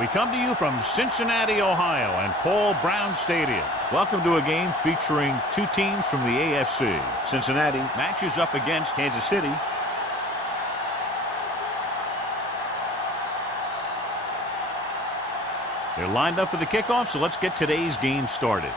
We come to you from Cincinnati, Ohio, and Paul Brown Stadium. Welcome to a game featuring two teams from the AFC. Cincinnati matches up against Kansas City. They're lined up for the kickoff, so let's get today's game started.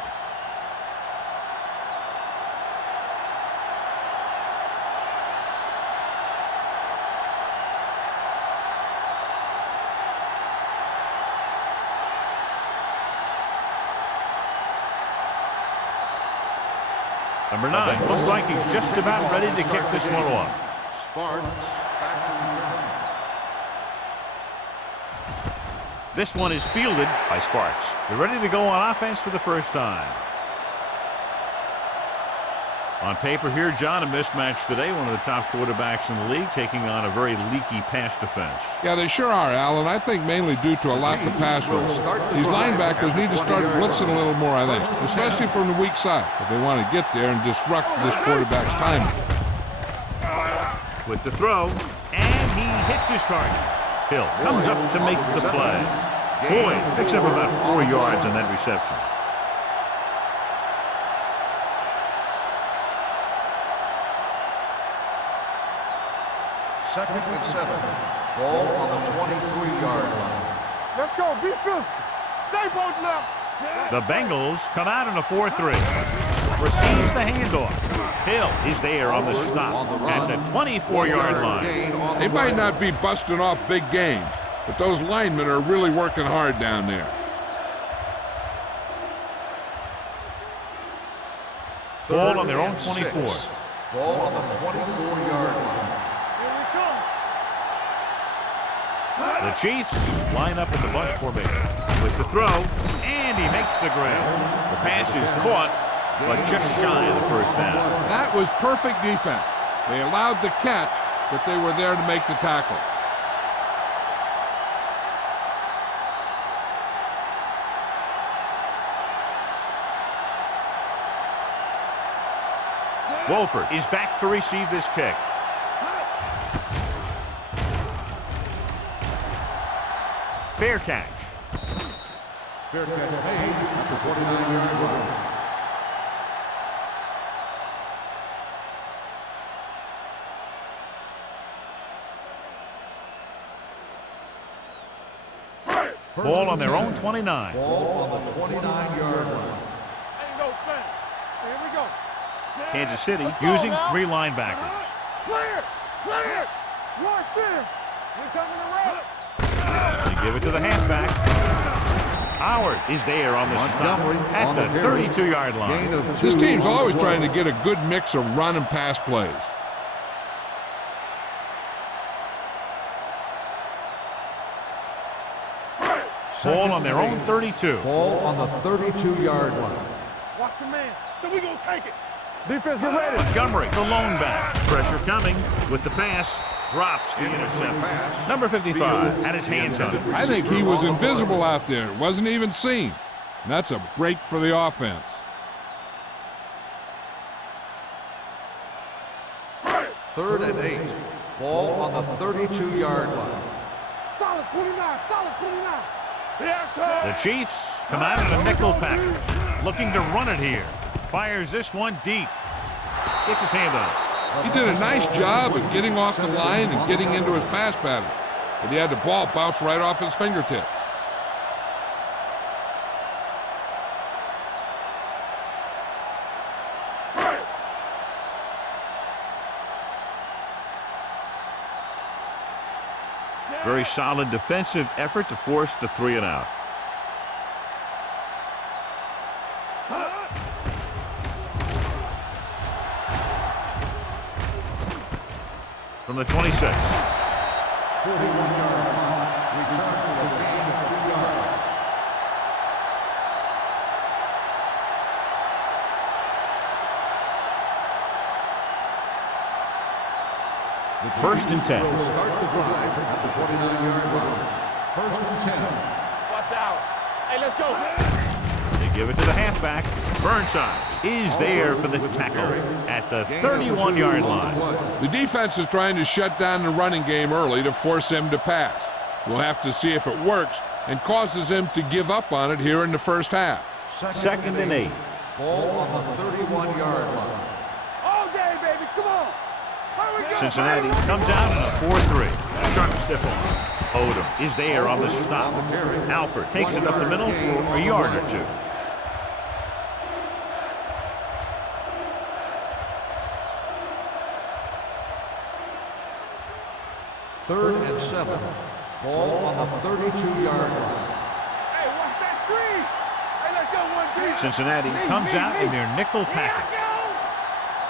Number 9 looks like he's just about ready to kick this one off. Sparks back to return. This one is fielded by Sparks. They're ready to go on offense for the first time. On paper here, John, a mismatch today. One of the top quarterbacks in the league taking on a very leaky pass defense. Yeah, they sure are, Alan. I think mainly due to a lack of pass rush. These linebackers need to start blitzing a little more, I think, especially from the weak side if they want to get there and disrupt this quarterback's timing. With the throw, and he hits his target. Hill comes up to make the play. Boyd picks up about 4 yards on that reception. Second and 7. Ball on the 23-yard line. Let's go. Be physical. Stay both left. The Bengals come out in a 4-3. Receives the handoff. Hill is there on the stop at the 24-yard line. They might not be busting off big games, but those linemen are really working hard down there. Ball on their own 24. Ball on the 24-yard line. The Chiefs line up in the bunch formation with the throw, and he makes the grab. The pass is caught, but just shy of the first down. That was perfect defense. They allowed the catch, but they were there to make the tackle. Wolford is back to receive this kick. Fair catch. Fair catch made at the 29-yard line. Ball on their own 29. Ball on the 29-yard line. Here we go. Kansas City using 3 linebackers. Clear. Clear. Rush in. We're coming around. They give it to the halfback. Howard is there on the stop at the 32-yard line. This team's always trying to get a good mix of run and pass plays. Ball on their own 32. Ball on the 32-yard line. Watch your man. So we gonna take it. Defense, get ready. Montgomery, the lone back. Pressure coming with the pass. Drops the interception. Number 55 had his hands on it. I think he was invisible out there. Wasn't even seen. And that's a break for the offense. Third and 8. Ball on the 32-yard line. Solid 29. Solid 29. The Chiefs come out in a nickel package. Looking to run it here. Fires this one deep. Gets his hand on it. He did a nice job of getting off the line and getting into his pass pattern. But he had the ball bounce right off his fingertips. Very solid defensive effort to force the 3 and out. From the 26. 41-yard line. Return for a gain of 2 yards. First and 10. Will start the drive at the 29-yard line. First and 10. Watch out. Hey, let's go. They give it to the halfback. Burnside is there for the tackle at the 31-yard line. The defense is trying to shut down the running game early to force him to pass. We'll have to see if it works, and causes them to give up on it here in the first half. Second and 8. Ball on the 31-yard line. All day, baby. Come on. Hurry, go, Cincinnati hurry, comes out in a 4-3. Sharp stiff arm. Odom is there on the stop. Alford takes it up the middle for a yard or two. Third and 7. Ball on the 32-yard line. Hey, watch that screen. Hey, let's go one deep. Cincinnati comes out in their nickel package.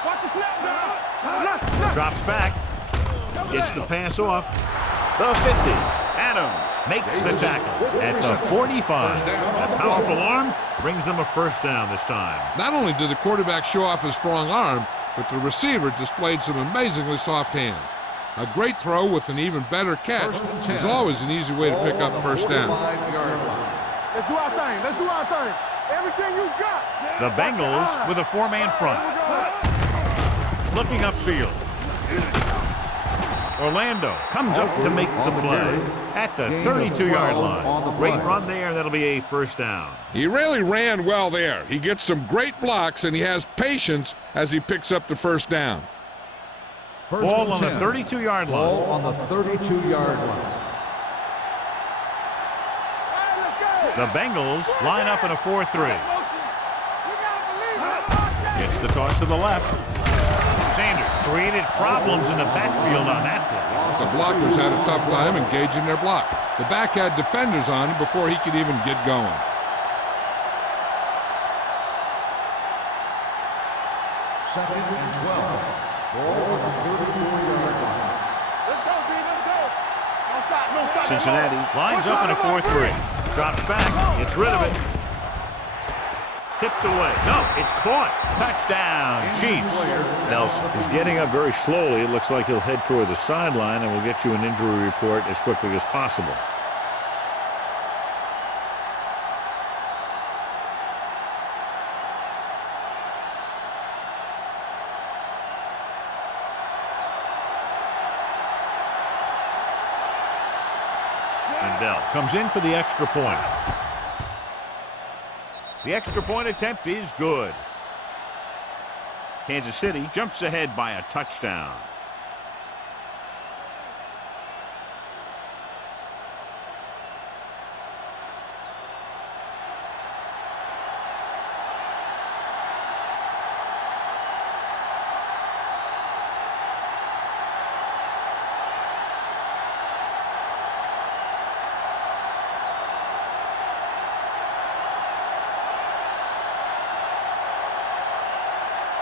Watch the snap down. Look. Drops back. Gets the pass off. The 50. Adams makes the tackle at the 45. That powerful arm brings them a first down this time. Not only did the quarterback show off his strong arm, but the receiver displayed some amazingly soft hands. A great throw with an even better catch is always an easy way to pick up first down. Let's do our thing. Let's do our thing. Everything you got. The Bengals with a 4-man front. Looking upfield. Orlando comes up to make the play at the 32-yard line. Great run there. That'll be a first down. He really ran well there. He gets some great blocks, and he has patience as he picks up the first down. Ball on the 32-yard line. Ball on the 32-yard line. The Bengals line up in a 4-3. Gets the toss to the left. Sanders created problems in the backfield on that play. The blockers had a tough time engaging their block. The back had defenders on him before he could even get going. Second and 12. Ball on the 34-yard line. Let's go, B. Let's go. Don't stop. No stop. Cincinnati lines up in a 4-3. Drops back. Gets rid of it. Tipped away. No, it's caught. Touchdown, Chiefs. Nelson is getting up very slowly. It looks like he'll head toward the sideline, and we'll get you an injury report as quickly as possible. Mendel comes in for the extra point. The extra point attempt is good. Kansas City jumps ahead by a touchdown.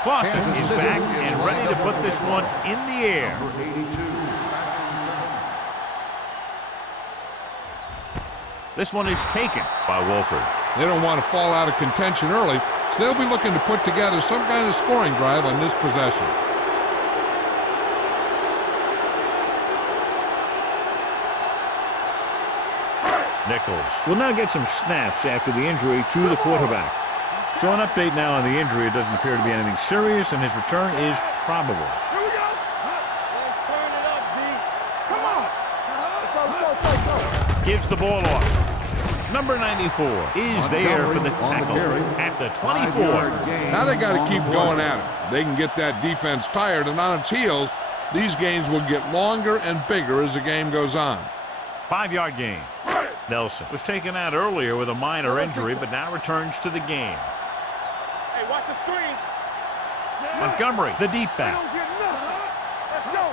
Clausen is back and ready to put this one in the air. Number 82. This one is taken by Wolford. They don't want to fall out of contention early, so they'll be looking to put together some kind of scoring drive on this possession. Nichols will now get some snaps after the injury to the quarterback. So an update now on the injury. It doesn't appear to be anything serious, and his return is probable. Here we go. Let's turn it up, D. Come on. Let's go. Gives the ball off. Number 94 is there for the tackle at the 24. Now they got to keep going at it. They can get that defense tired and on its heels. These games will get longer and bigger as the game goes on. 5-yard gain. Nelson was taken out earlier with a minor injury, but now returns to the game. Hey, watch the screen. Montgomery, the deep They back. don't get nothing. Let's go.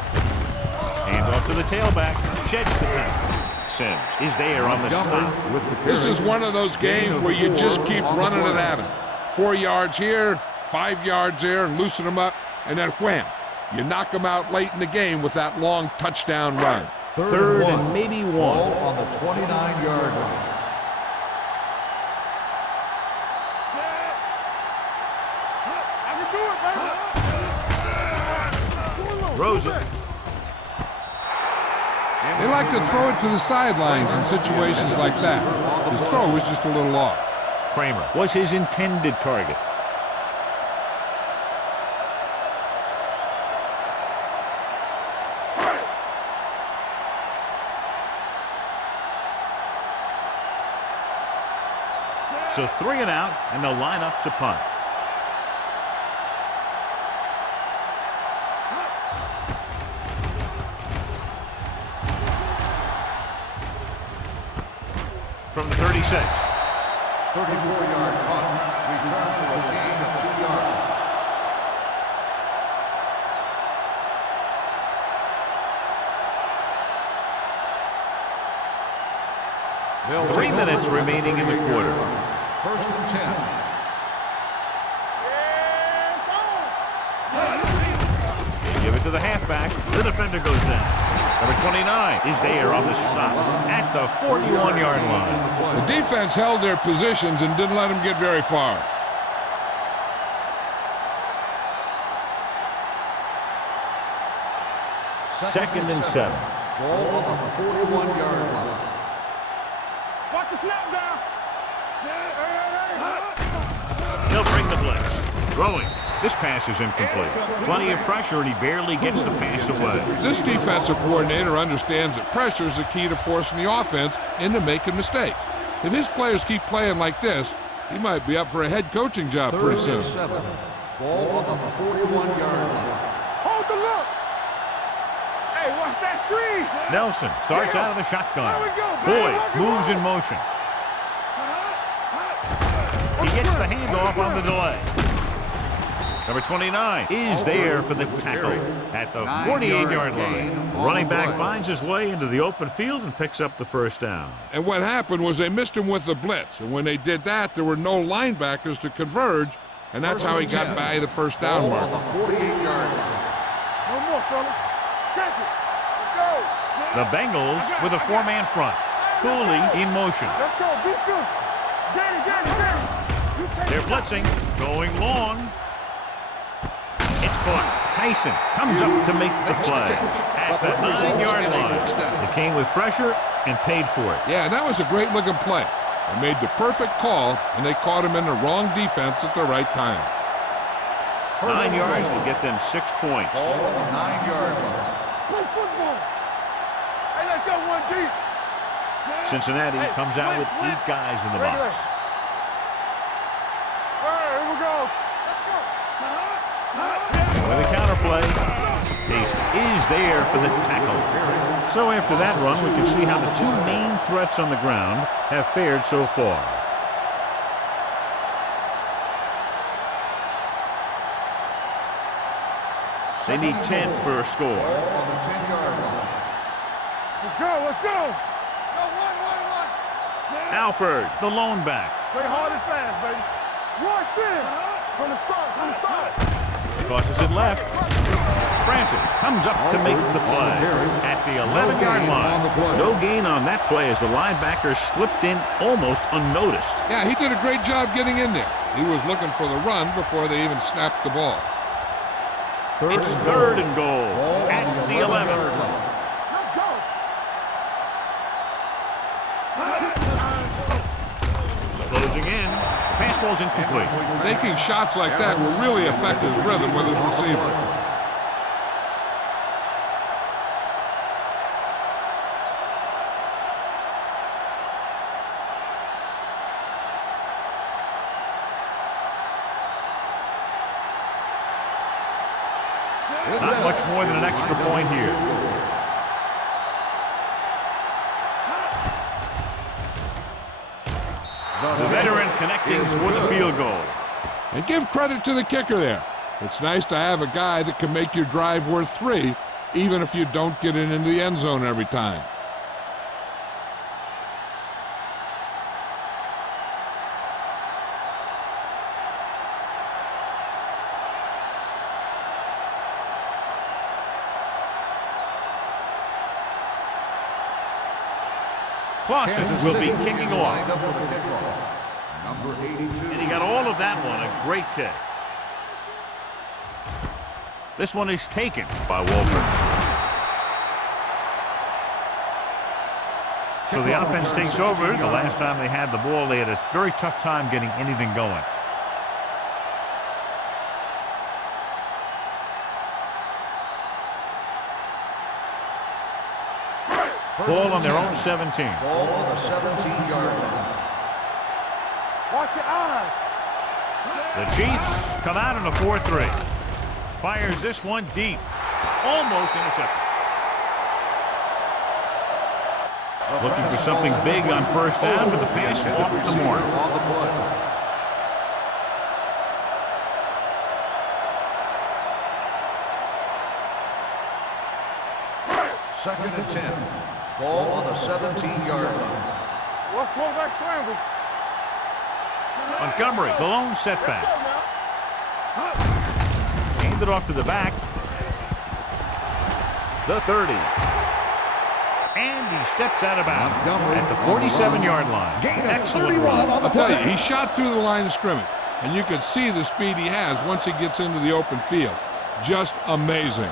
Hand off to the tailback. Sheds the pass. Sims is there on the stop. This is one of those games where you just keep running it at them. 4 yards here, 5 yards there, and loosen them up, and then wham. You knock them out late in the game with that long touchdown run. Third and maybe one. Ball on the 29-yard line. Rosen. They like to throw it to the sidelines in situations like that. His throw was just a little off. Kramer was his intended target. So 3 and out, and they'll line up to punt. From the 36. 34-yard punt. Return for a gain of 2 yards. They'll 3 minutes remaining in the quarter. First and 10. Give it to the halfback. The defender goes down. Number 29 is there on the stop at the 41-yard line. The defense held their positions and didn't let them get very far. Second and 7. Ball on the 41-yard line. Watch the snap down. He'll bring the blitz. Throwing. This pass is incomplete. Plenty of pressure, and he barely gets the pass away. This defensive coordinator understands that pressure is the key to forcing the offense into making mistakes. If his players keep playing like this, he might be up for a head coaching job pretty soon. 7. Ball on the 41-yard line. Hold the look. Hey, watch that screen. Nelson starts out of the shotgun. There we go, Boyd baby. moves in motion. He gets the handoff on the delay. Number 29 is there for the tackle at the 48-yard line. Running back finds his way into the open field and picks up the first down. And what happened was they missed him with the blitz. And when they did that, there were no linebackers to converge, and that's how he got by the first down mark. On the 48-yard line. No more, fellas. Check it. Let's go. The Bengals with a 4-man front. Cooley in motion. Let's go. Beat this. Danny. You take They're blitzing, going long. It's caught. Tyson comes up to make the play at the 9-yard line. They came with pressure and paid for it. Yeah, that was a great-looking play. They made the perfect call, and they caught him in the wrong defense at the right time. 9 yards will get them 6 points. Ball on the 9-yard line. Play football. Hey, let's go one deep. Cincinnati comes out with 8 guys in the box. All right, here we go. With a counterplay, Case is there for the tackle. So after that run, we can see how the 2 main threats on the ground have fared so far. They need 10 for a score. Ball on the 10-yard line. Let's go. Go, one. Alford, the lone back. Play hard and fast, baby. Rush in. From the start. Tosses it left. Francis comes up to make the play at the 11-yard line. No gain on that play as the linebacker slipped in almost unnoticed. Yeah, he did a great job getting in there. He was looking for the run before they even snapped the ball. It's 3rd and goal at the 11. Let's go. Closing in. Pass ball's incomplete. Making shots like that will really affect his rhythm with his receiver. Not much more than an extra point here. The veteran connecting for the field goal. And give credit to the kicker there. It's nice to have a guy that can make your drive worth 3, even if you don't get it into the end zone every time. Clausen will be kicking off. Lined up for the kickoff. Number 82. And he got all of that one, a great kick. This one is taken by Wolford. So the offense takes over. The last time they had the ball, they had a very tough time getting anything going. First Ball and on their 10. own 17. Ball on the 17-yard line. Watch your eyes. The Chiefs come out in a 4-3. Fires this one deep. Almost intercepted. Looking for something big on first down, but the pass off the mark. On the play. Second and 10. Ball on the 17-yard line. What's quarterback scramble? Montgomery, the lone setback. Handed off to the back. The 30. And he steps out of bounds at the 47-yard line. Excellent run. I'll tell you, he shot through the line of scrimmage, and you could see the speed he has once he gets into the open field. Just amazing.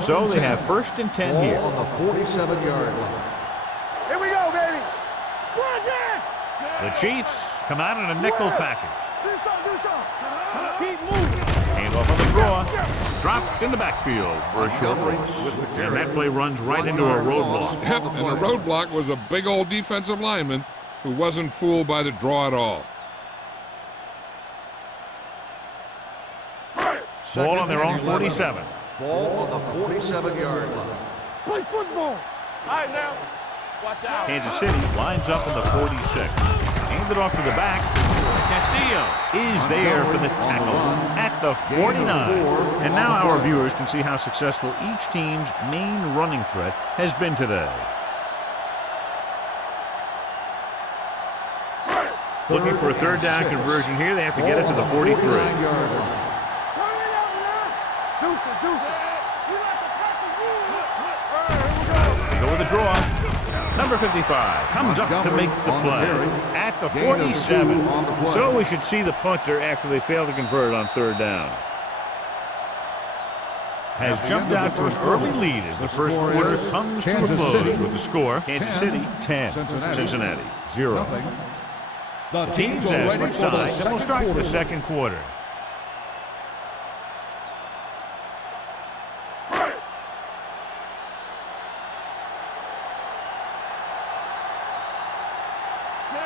So they have first and 10 here. On the 47-yard line. Here we go, baby. The Chiefs come out in a nickel package. Do something. Keep moving. Hand off on the draw. Dropped in the backfield for a short loss. And that play runs right into a roadblock. Yep, and the roadblock was a big old defensive lineman who wasn't fooled by the draw at all. Ball on their own 47. Ball on the 47-yard line. Play football. All right, now. Watch out. Kansas City lines up in the 46. Handed off to the back. Castillo is there for the tackle at the 49. And now our viewers can see how successful each team's main running threat has been today. Looking for a third down conversion here. They have to get it to the 43. Go with the draw. Number 55 comes up to make the play at the 47. So we should see the punter after they fail to convert on third down. Has jumped out to an early lead as the first quarter comes to a close with the score. Kansas City 10, Cincinnati 0. The teams as switch sides and we'll start the second quarter.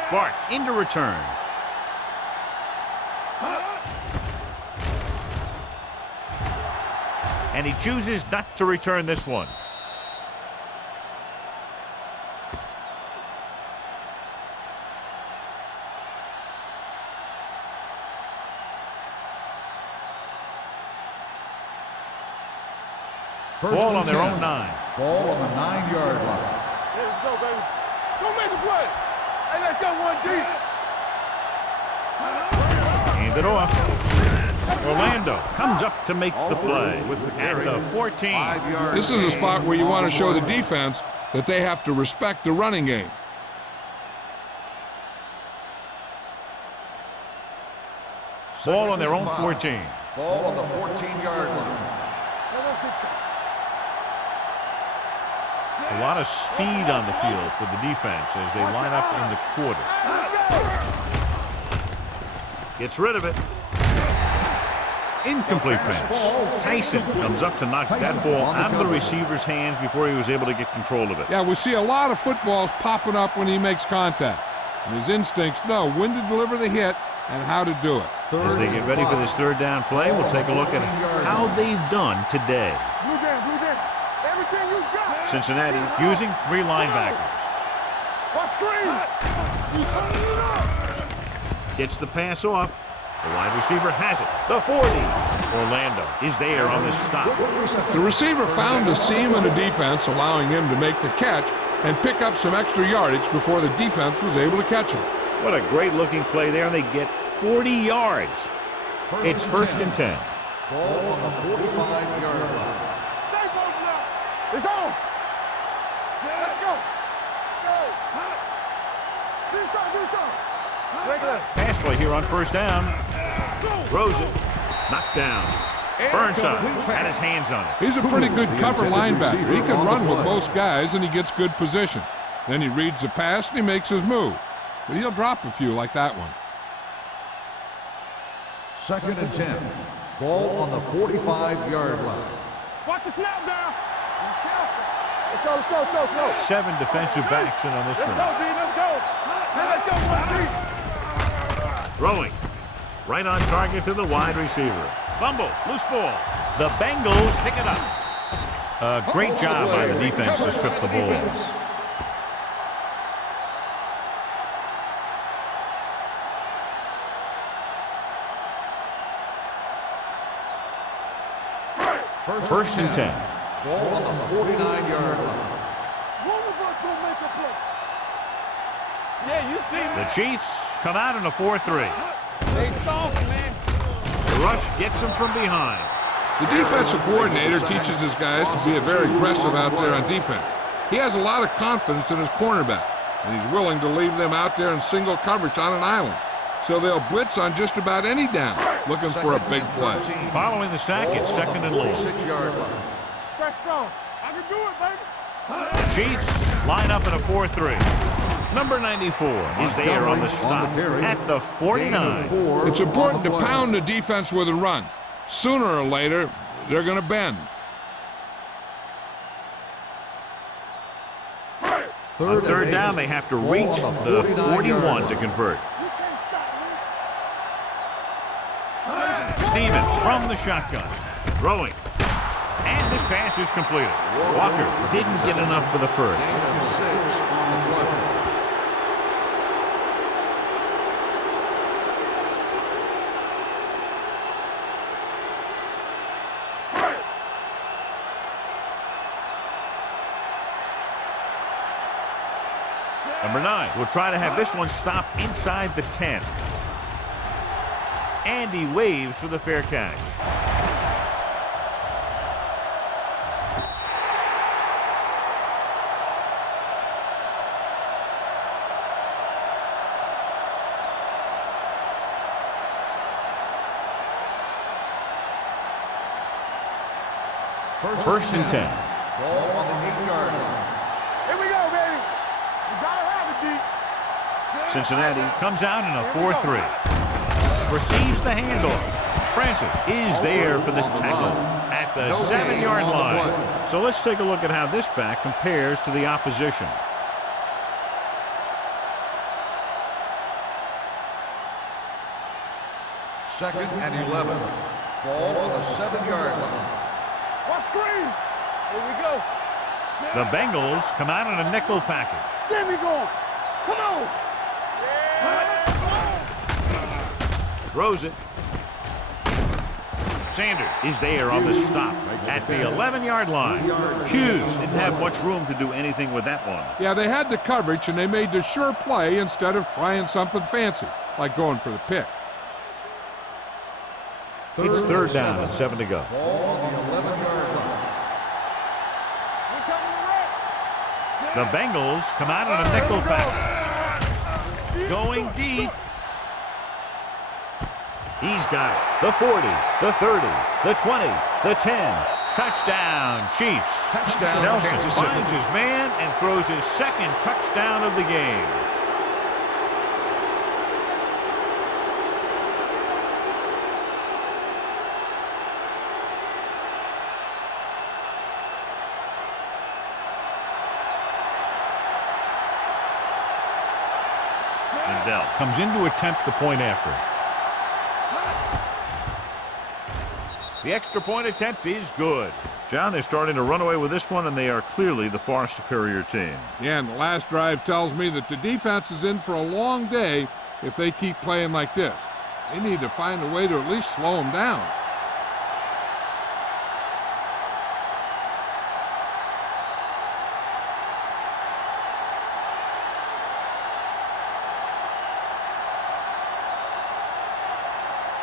Sparks into return. And he chooses not to return this one. Ball on their own 9. Ball on the 9-yard line. There we go, baby. Go make a play. Hey, let's go one deep. Hand it off. Orlando comes up to make the play at the 14. This is a spot where you want to show the defense that they have to respect the running game. Ball on their own 14. Ball on the 14-yard line. A lot of speed on the field for the defense as they line up in the quarter. Gets rid of it. Incomplete pass. Tyson comes up to knock that ball out of the receiver's hands before he was able to get control of it. Yeah, we see a lot of footballs popping up when he makes contact. And his instincts know when to deliver the hit and how to do it. As they get ready for this third down play, we'll take a look at how they've done today. Blue Jam. Everything you got. Cincinnati using 3 linebackers. Watch screen. Gets the pass off. The wide receiver has it. The 40. Orlando is there on the stop. The receiver found a seam in the defense, allowing him to make the catch and pick up some extra yardage before the defense was able to catch him. What a great looking play there, and they get 40 yards. It's first and 10. Ball on the 45-yard line. It's on. Let's go. Do something. Regular. Pass play here on first down. Throws it. Knocked down. Burnside had his hands on it. He's a pretty good cover linebacker. He can run with most guys, and he gets good position. Then he reads the pass, and he makes his move. But he'll drop a few like that one. Second and 10. Ball on the 45-yard line. Watch the snap down. Be careful. Let's go, let's go, let's go, let's go. 7 defensive backs in on this Let's one. go, D, let's go. Let's go, 1-3. Throwing. Right on target to the wide receiver. Fumble. Loose ball. The Bengals pick it up. A great job by the defense to strip the ball. First and 10. Ball on the 49-yard line. One of us gonna make a play. Yeah, you see me. The Chiefs come out in a 4-3. They soft, man. The rush gets them from behind. The defensive coordinator teaches his guys to be very aggressive out there on defense. He has a lot of confidence in his cornerback, and he's willing to leave them out there in single coverage on an island. So they'll blitz on just about any down, looking for a big play. Following the sack, it's second and long. 46-yard line. Stretch strong. I can do it, baby. The Chiefs line up in a 4-3. Number 94 is there on the stop at the 49. It's important to pound the defense with a run. Sooner or later, they're going to bend. On third down, they have to reach the 41 to convert. You can't stop me. Stevens from the shotgun. Throwing. And this pass is completed. Walker didn't get enough for the first. Gain of 6 on the play. Number 9 will try to have this one stop inside the 10. And he waves for the fair catch. First and 10. Ball on the 8-yard line. Here we go, baby. You gotta have it, D. Cincinnati comes out in a 4-3. Receives the handoff. Francis is there for the tackle at the 7-yard line. So let's take a look at how this back compares to the opposition. Second and 11. Ball on the 7-yard line. What screen? Here we go. The Bengals come out in a nickel package. Get me going. Come on. Throws it. Sanders is there on the stop at the 11-yard line. Hughes didn't have much room to do anything with that one. Yeah, they had the coverage, and they made the sure play instead of trying something fancy, like going for the pick. It's third down and 7 to go. Ball on the 11-yard line. The Bengals come out in a nickel package. Going deep. He's got it. The 40, the 30, the 20, the 10. Touchdown, Chiefs. Touchdown, Nelson Kansas City. finds his man and throws his second touchdown of the game. Lindell comes in to attempt the point after. The extra point attempt is good. John, they're starting to run away with this one, and they are clearly the far superior team. Yeah, and the last drive tells me that the defense is in for a long day if they keep playing like this. They need to find a way to at least slow them down.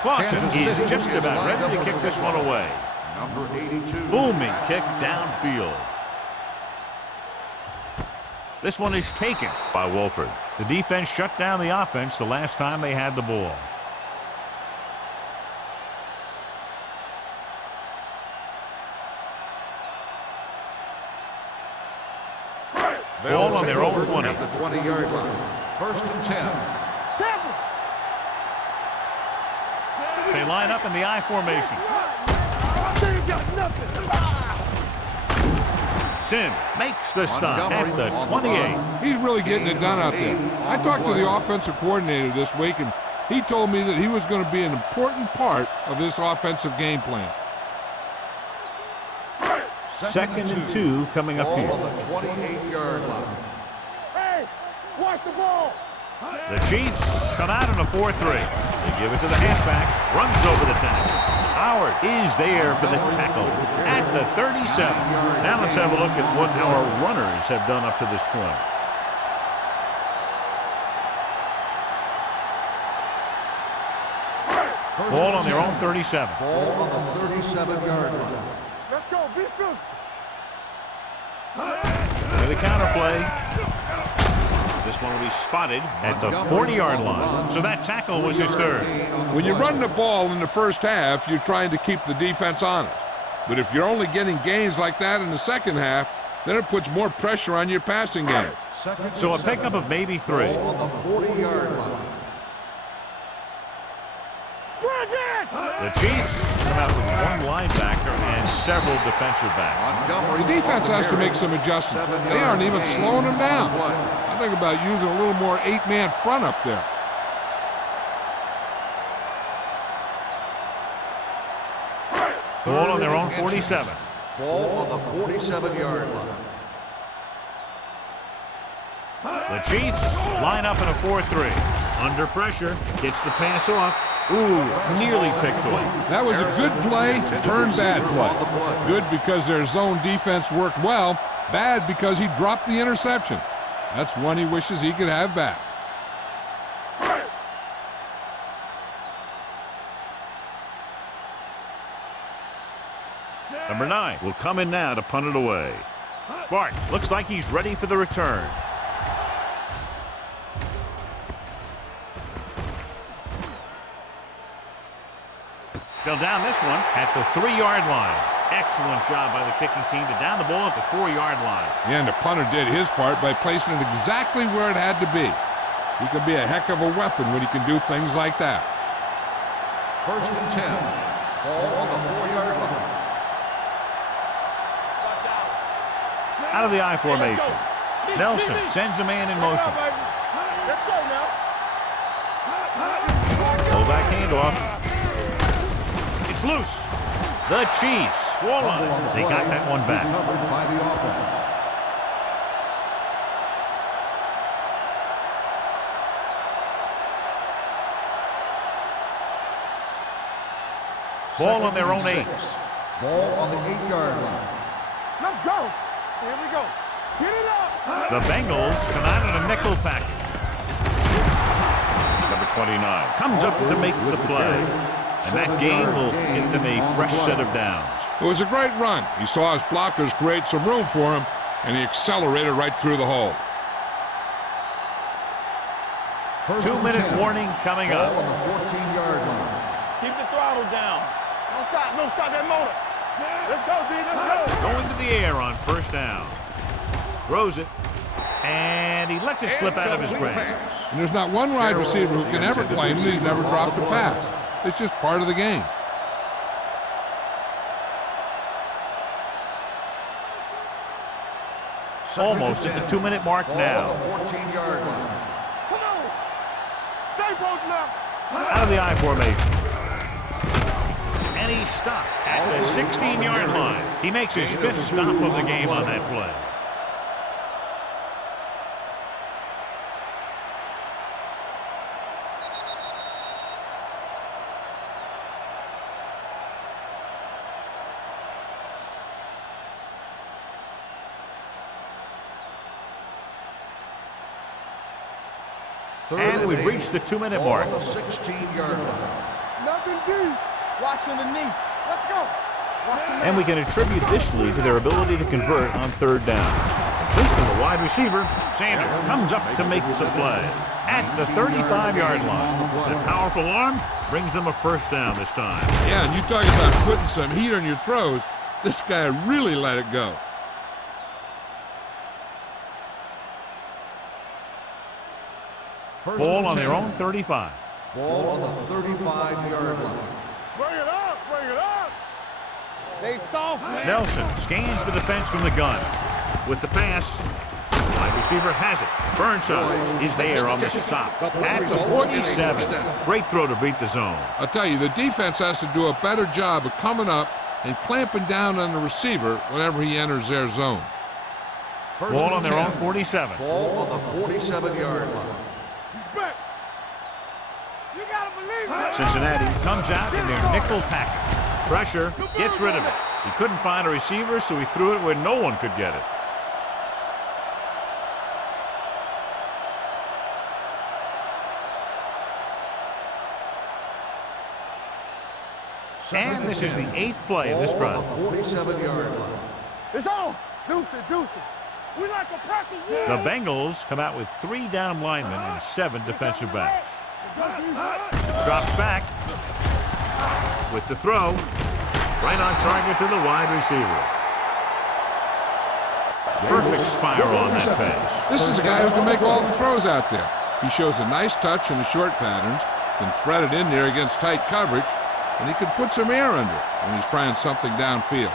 Clausen is just about ready to kick this one away. Number 82. Booming kick downfield. This one is taken by Wolford. The defense shut down the offense the last time they had the ball. Ball on their own 20. At the 20-yard line. First and 10. They line up in the I formation. Sims makes the stop at the 28. He's really getting it done out there. I talked to the offensive coordinator this week, and he told me that he was going to be an important part of this offensive game plan. 2nd and 2 coming up Ball here. on the 28-yard line. Hey, watch the ball. The Chiefs come out in a 4-3. They give it to the halfback, runs over the tackle. Howard is there for the tackle at the 37. Now let's have a look at what our runners have done up to this point. Ball on their own 37. Ball on the 37-yard line. Let's go. Be physical. With the counterplay. This one will be spotted at the 40-yard line. So that tackle was his third. When you run the ball in the first half, you're trying to keep the defense honest. But if you're only getting gains like that in the second half, then it puts more pressure on your passing game. So a pickup of maybe 3. Ball on the 40-yard line. The Chiefs come out with one linebacker and several defensive backs. The defense has to make some adjustments. They aren't even slowing them down. I think about using a little more 8-man front up there. Ball on their own 47. Ball on the 47-yard line. The Chiefs line up in a 4-3. Under pressure, gets the pass off. Ooh, nearly picked away. That was a good play, turned bad play. Good because their zone defense worked well. Bad because he dropped the interception. That's one he wishes he could have back. Number 9 will come in now to punt it away. Sparks looks like he's ready for the return. They'll down this one at the 3-yard line. Excellent job by the kicking team to down the ball at the 4-yard line. Yeah, and the punter did his part by placing it exactly where it had to be. He can be a heck of a weapon when he can do things like that. 1st and 10. Ball on the 4-yard line. Out of the I formation. Nelson sends a man in motion. Let's go now. Pull back handoff. It's loose. The Chiefs fall on it. They got that one back. Covered by the offense. Ball on their own 8. Ball on the 8-yard line. Let's go. Here we go. Get it up. The Bengals come out in a nickel package. Number 29 comes up to make the play. And that gain will get them a fresh set of downs. It was a great run. He saw his blockers create some room for him, and he accelerated right through the hole. 2-minute warning coming Ball up. on the 14-yard line. Keep the throttle down. Don't stop that motor. Let's go, D. Let's go. Going to the air on 1st down. Throws it. And he lets it slip out of his grasp. And there's not one wide receiver who can ever claim that he's never dropped a pass. It's just part of the game. Almost at the 2-minute mark now. Ball on the 14-yard line. Come on. Stay posted up. Out of the I formation. And he stopped at the 16-yard line. He makes his 5th stop of the game on that play. And we've reached the 2-minute mark. Ball on the 16-yard line. Nothing deep. Watching the knee. Let's go. And we can attribute this lead to their ability to convert on 3rd down. Complete from the wide receiver. Sanders comes up to make the play at the 35-yard line. The powerful arm brings them a 1st down this time. Yeah, and you talk about putting some heat on your throws. This guy really let it go. Ball on their own 35. Ball on the 35-yard line. Bring it up. Bring it up. They soft, man. Nelson scans the defense from the gun. With the pass, wide receiver has it. Burnside is there on the stop at the 47. Great throw to beat the zone. I'll tell you, the defense has to do a better job of coming up and clamping down on the receiver whenever he enters their zone. Ball on their own 47. Ball on the 47-yard line. You gotta believe it. Cincinnati comes out in their nickel package. Pressure, gets rid of it. He couldn't find a receiver, so he threw it where no one could get it. And this is the 8th play of this drive. 47-yard line. It's on. Deuce it, deuce it. We like a practice. The Bengals come out with 3 down linemen and 7 defensive backs. Drops back with the throw. Right on target to the wide receiver. Perfect spiral on that pass. This is a guy who can make all the throws out there. He shows a nice touch in the short patterns, can thread it in there against tight coverage, and he can put some air under it when he's trying something downfield.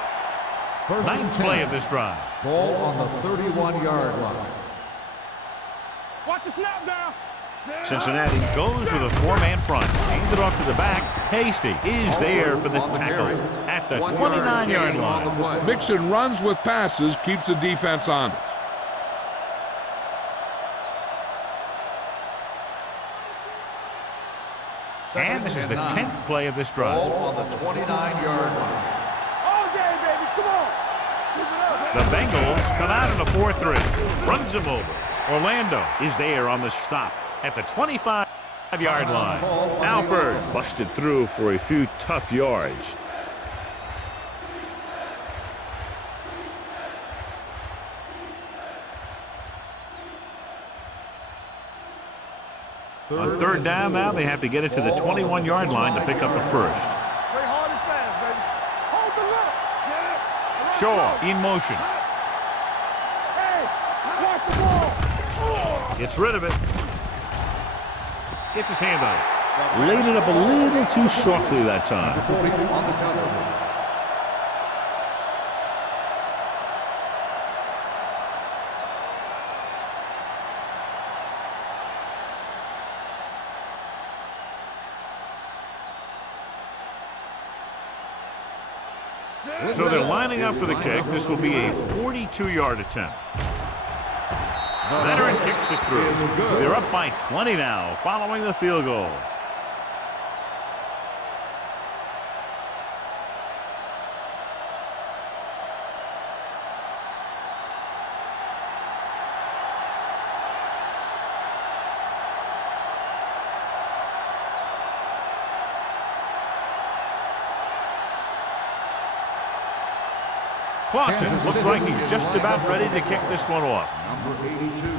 9th play of this drive. Ball on the 31-yard line. Watch the snap down. Cincinnati goes with a 4-man front. Hands it off to the back. Hasty is there for the tackle at the 29-yard line. Mixing runs with passes keeps the defense honest. And this is the 10th play of this drive. Ball on the 29-yard line. All day, baby. Come on. Keep it up. The Bengals come out in a 4-3. Runs him over. Orlando is there on the stop at the 25-yard line. Alford busted through for a few tough yards. On 3rd down now, they have to get it to the 21-yard line to pick up a first. Play hard and fast, baby. Hold the look. Shaw in motion. Hey, watch the ball. Gets rid of it. Gets his hand on it. Laid it up a little too softly that time. 40 on the cover. So they're lining up for the kick. This will be a 42-yard attempt. Veteran kicks it through. They're up by 20 now, following the field goal. Clausen looks like he's just about ready to kick this one off. Number 82.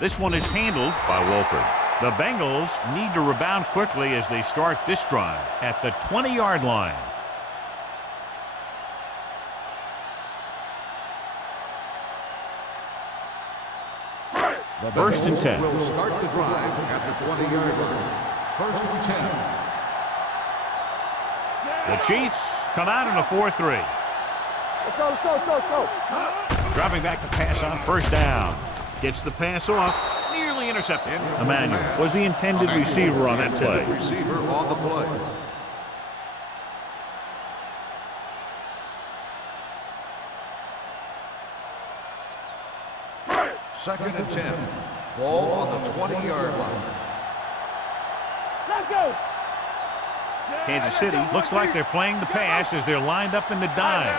This one is handled by Wolford. The Bengals need to rebound quickly as they start this drive at the 20-yard line. First and 10. Will start the drive at the 20-yard line. First and 10. The Chiefs come out in a 4-3. Let's go, let's go, let's go, let's go. Dropping back to pass on 1st down. Gets the pass off. Nearly intercepted. Emmanuel was the intended receiver on that play. Receiver on the play. Second and 10. Ball on the 20-yard line. Let's go. Kansas City looks like they're playing the pass as they're lined up in the dime.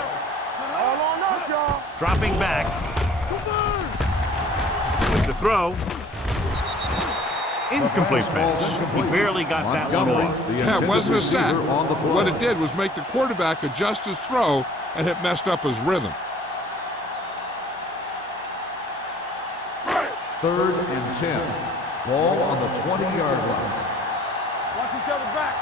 All on us, y'all. Dropping back. With the throw. Incomplete pass. He barely got that one off. Yeah, it wasn't a sack. What it did was make the quarterback adjust his throw, and it messed up his rhythm. 3rd and 10. Ball on the 20-yard line. Watch each other back.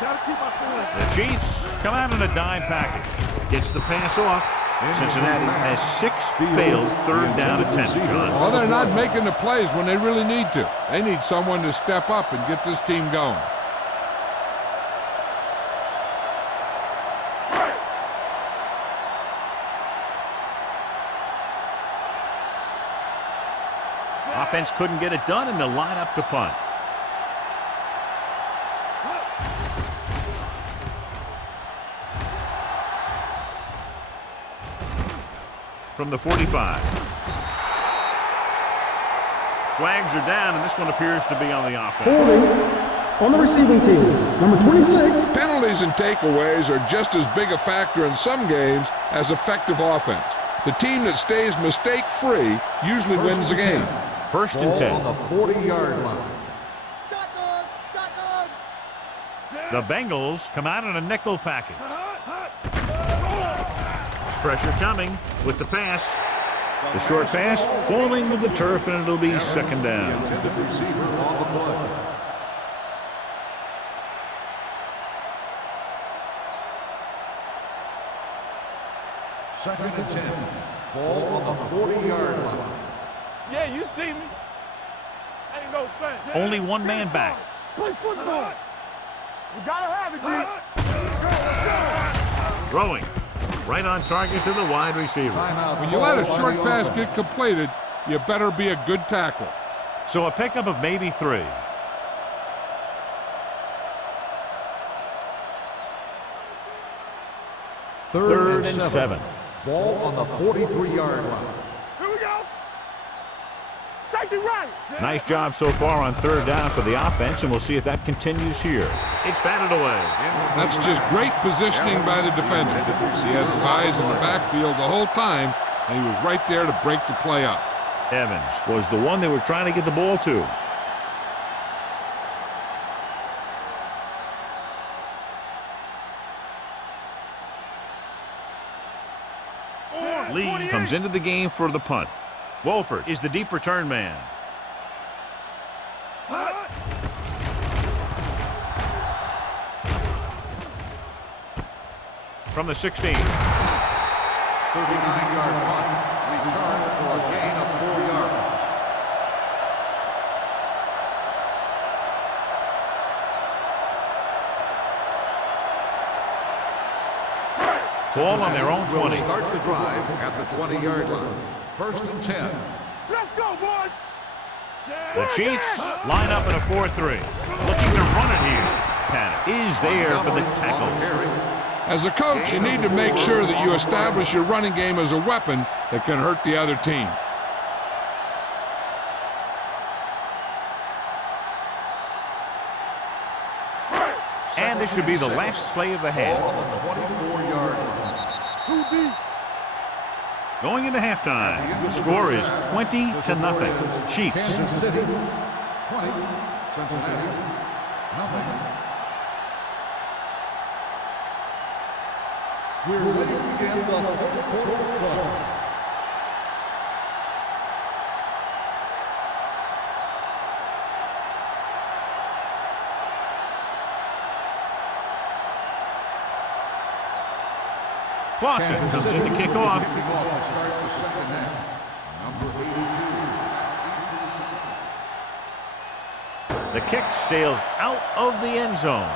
Gotta keep our points. The Chiefs come out in a dime package. Gets the pass off. Cincinnati has 6 failed 3rd down attempts, John. Well, they're not making the plays when they really need to. They need someone to step up and get this team going. offense couldn't get it done, and they'll line up to punt. From the 45. Flags are down, and this one appears to be on the offense. Holding on the receiving team, number 26. Penalties and takeaways are just as big a factor in some games as effective offense. The team that stays mistake-free usually wins the game. First and 10. On the 40-yard line. Shotgun! Shotgun! The Bengals come out in a nickel package. Pressure coming with the pass. The short pass falling to the turf, and it'll be second down. Intended receiver on the play. Second and 10. Ball on the 40-yard line. Yeah, you see me. Ain't no thing. Only one man back. Play football. You gotta have it, G. Let's go. Throwing. Right on target to the wide receiver. Timeout. When you let a short pass get completed, you better be a good tackle. So a pickup of maybe 3. Third and 7. Ball on the 43-yard line. Here we go. Safety right. Nice job so far on third down for the offense, and we'll see if that continues here. It's batted away. That's just great positioning by the defender. He has his eyes in the backfield the whole time, and he was right there to break the play up. Evans was the one they were trying to get the ball to. Lee comes into the game for the punt. Wolford is the deep return man. From the 16. 39-yard punt. Return for a gain of 4 yards. Ball on their own 20. Start the drive at the 20-yard line. First and 10. Let's go, boys. The Chiefs line up in a 4-3. Looking to run it here. Tanner is there for the tackle. As a coach, you need to make sure that you establish your running game as a weapon that can hurt the other team. And this should be the last play of the half. Ball on the 24-yard line. 2 deep. Going into halftime, the score is 20-0. Chiefs. Kansas City, 20. Cincinnati, nothing. We're ready to begin the third quarter of play. Clausen comes in to kick off. Kicking off to start the second half. Number 82. The kick sails out of the end zone.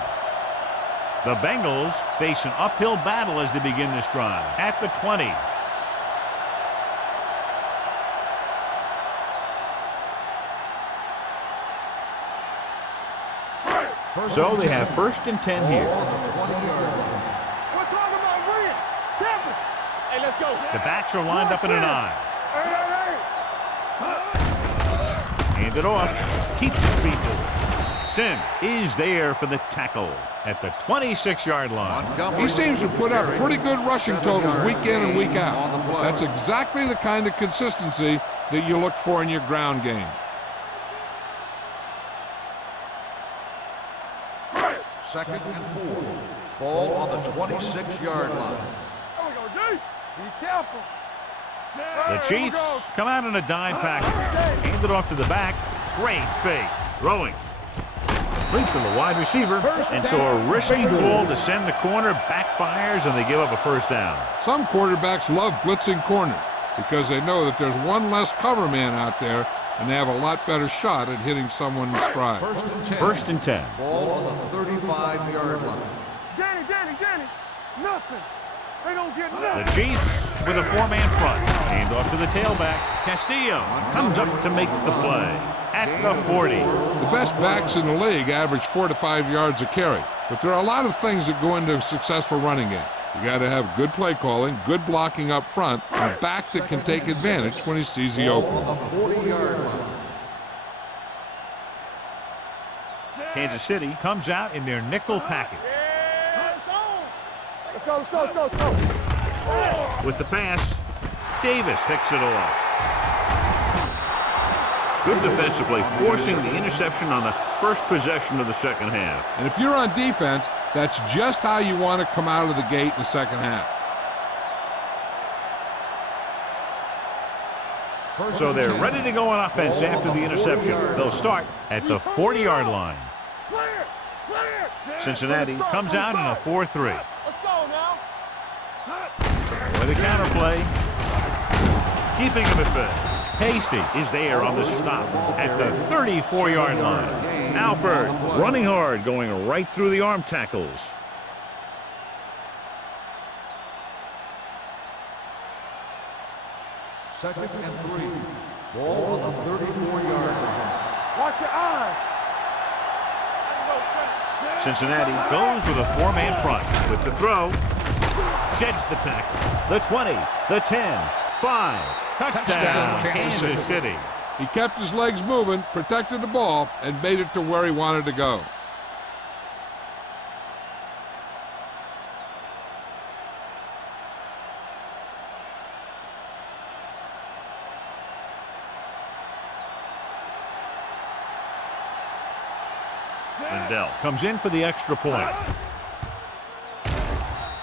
The Bengals face an uphill battle as they begin this drive at the 20. So they have first and 10 here. Ball on the 20-yard line. We're talking about Rhea. Temple. Hey, let's go. The backs are lined up in an eye. Hey. Hand it off. Keeps his feet moving. Sim is there for the tackle at the 26-yard line. He seems to put up pretty good rushing totals week in and week out. That's exactly the kind of consistency that you look for in your ground game. Second and 4. Ball on the 26-yard line. There we go, D. Be careful. The Chiefs come out in a dime package. Hand it off to the back. Great fake. Throwing. Complete to the wide receiver. And so a risky call to send the corner backfires, and they give up a first down. Some quarterbacks love blitzing corner because they know that there's one less cover man out there, and they have a lot better shot at hitting someone in stride. First and 10. First and 10. Ball on the 35-yard line. Danny. Nothing. They don't get The nothing. Chiefs with a four-man front. Hand off to the tailback. Castillo comes up to make the play at the 40. The best backs in the league average 4 to 5 yards a carry. But there are a lot of things that go into a successful running game. You got to have good play calling, good blocking up front, a back that can take advantage when he sees the Ball opening. on the 40-yard line. Kansas City comes out in their nickel package. Let's go, let's go, let's go, let's go. With the pass, Davis picks it off. Good defensive play, forcing the interception on the first possession of the second half. And if you're on defense, that's just how you want to come out of the gate in the second half. So they're ready to go on offense after the interception. They'll start at the 40-yard line. Clear, clear. Cincinnati comes out in a 4-3. Let's go now. With a counterplay, keeping him at bay. Hasty is there on the stop at the 34-yard line. Alford running hard, going right through the arm tackles. Second and 3. Ball on the 34-yard line. Watch your eyes. Cincinnati goes with a four-man front. With the throw, sheds the tackle. The 20, the 10, 5. Touchdown, Kansas City. He kept his legs moving, protected the ball, and made it to where he wanted to go. Lindell comes in for the extra point.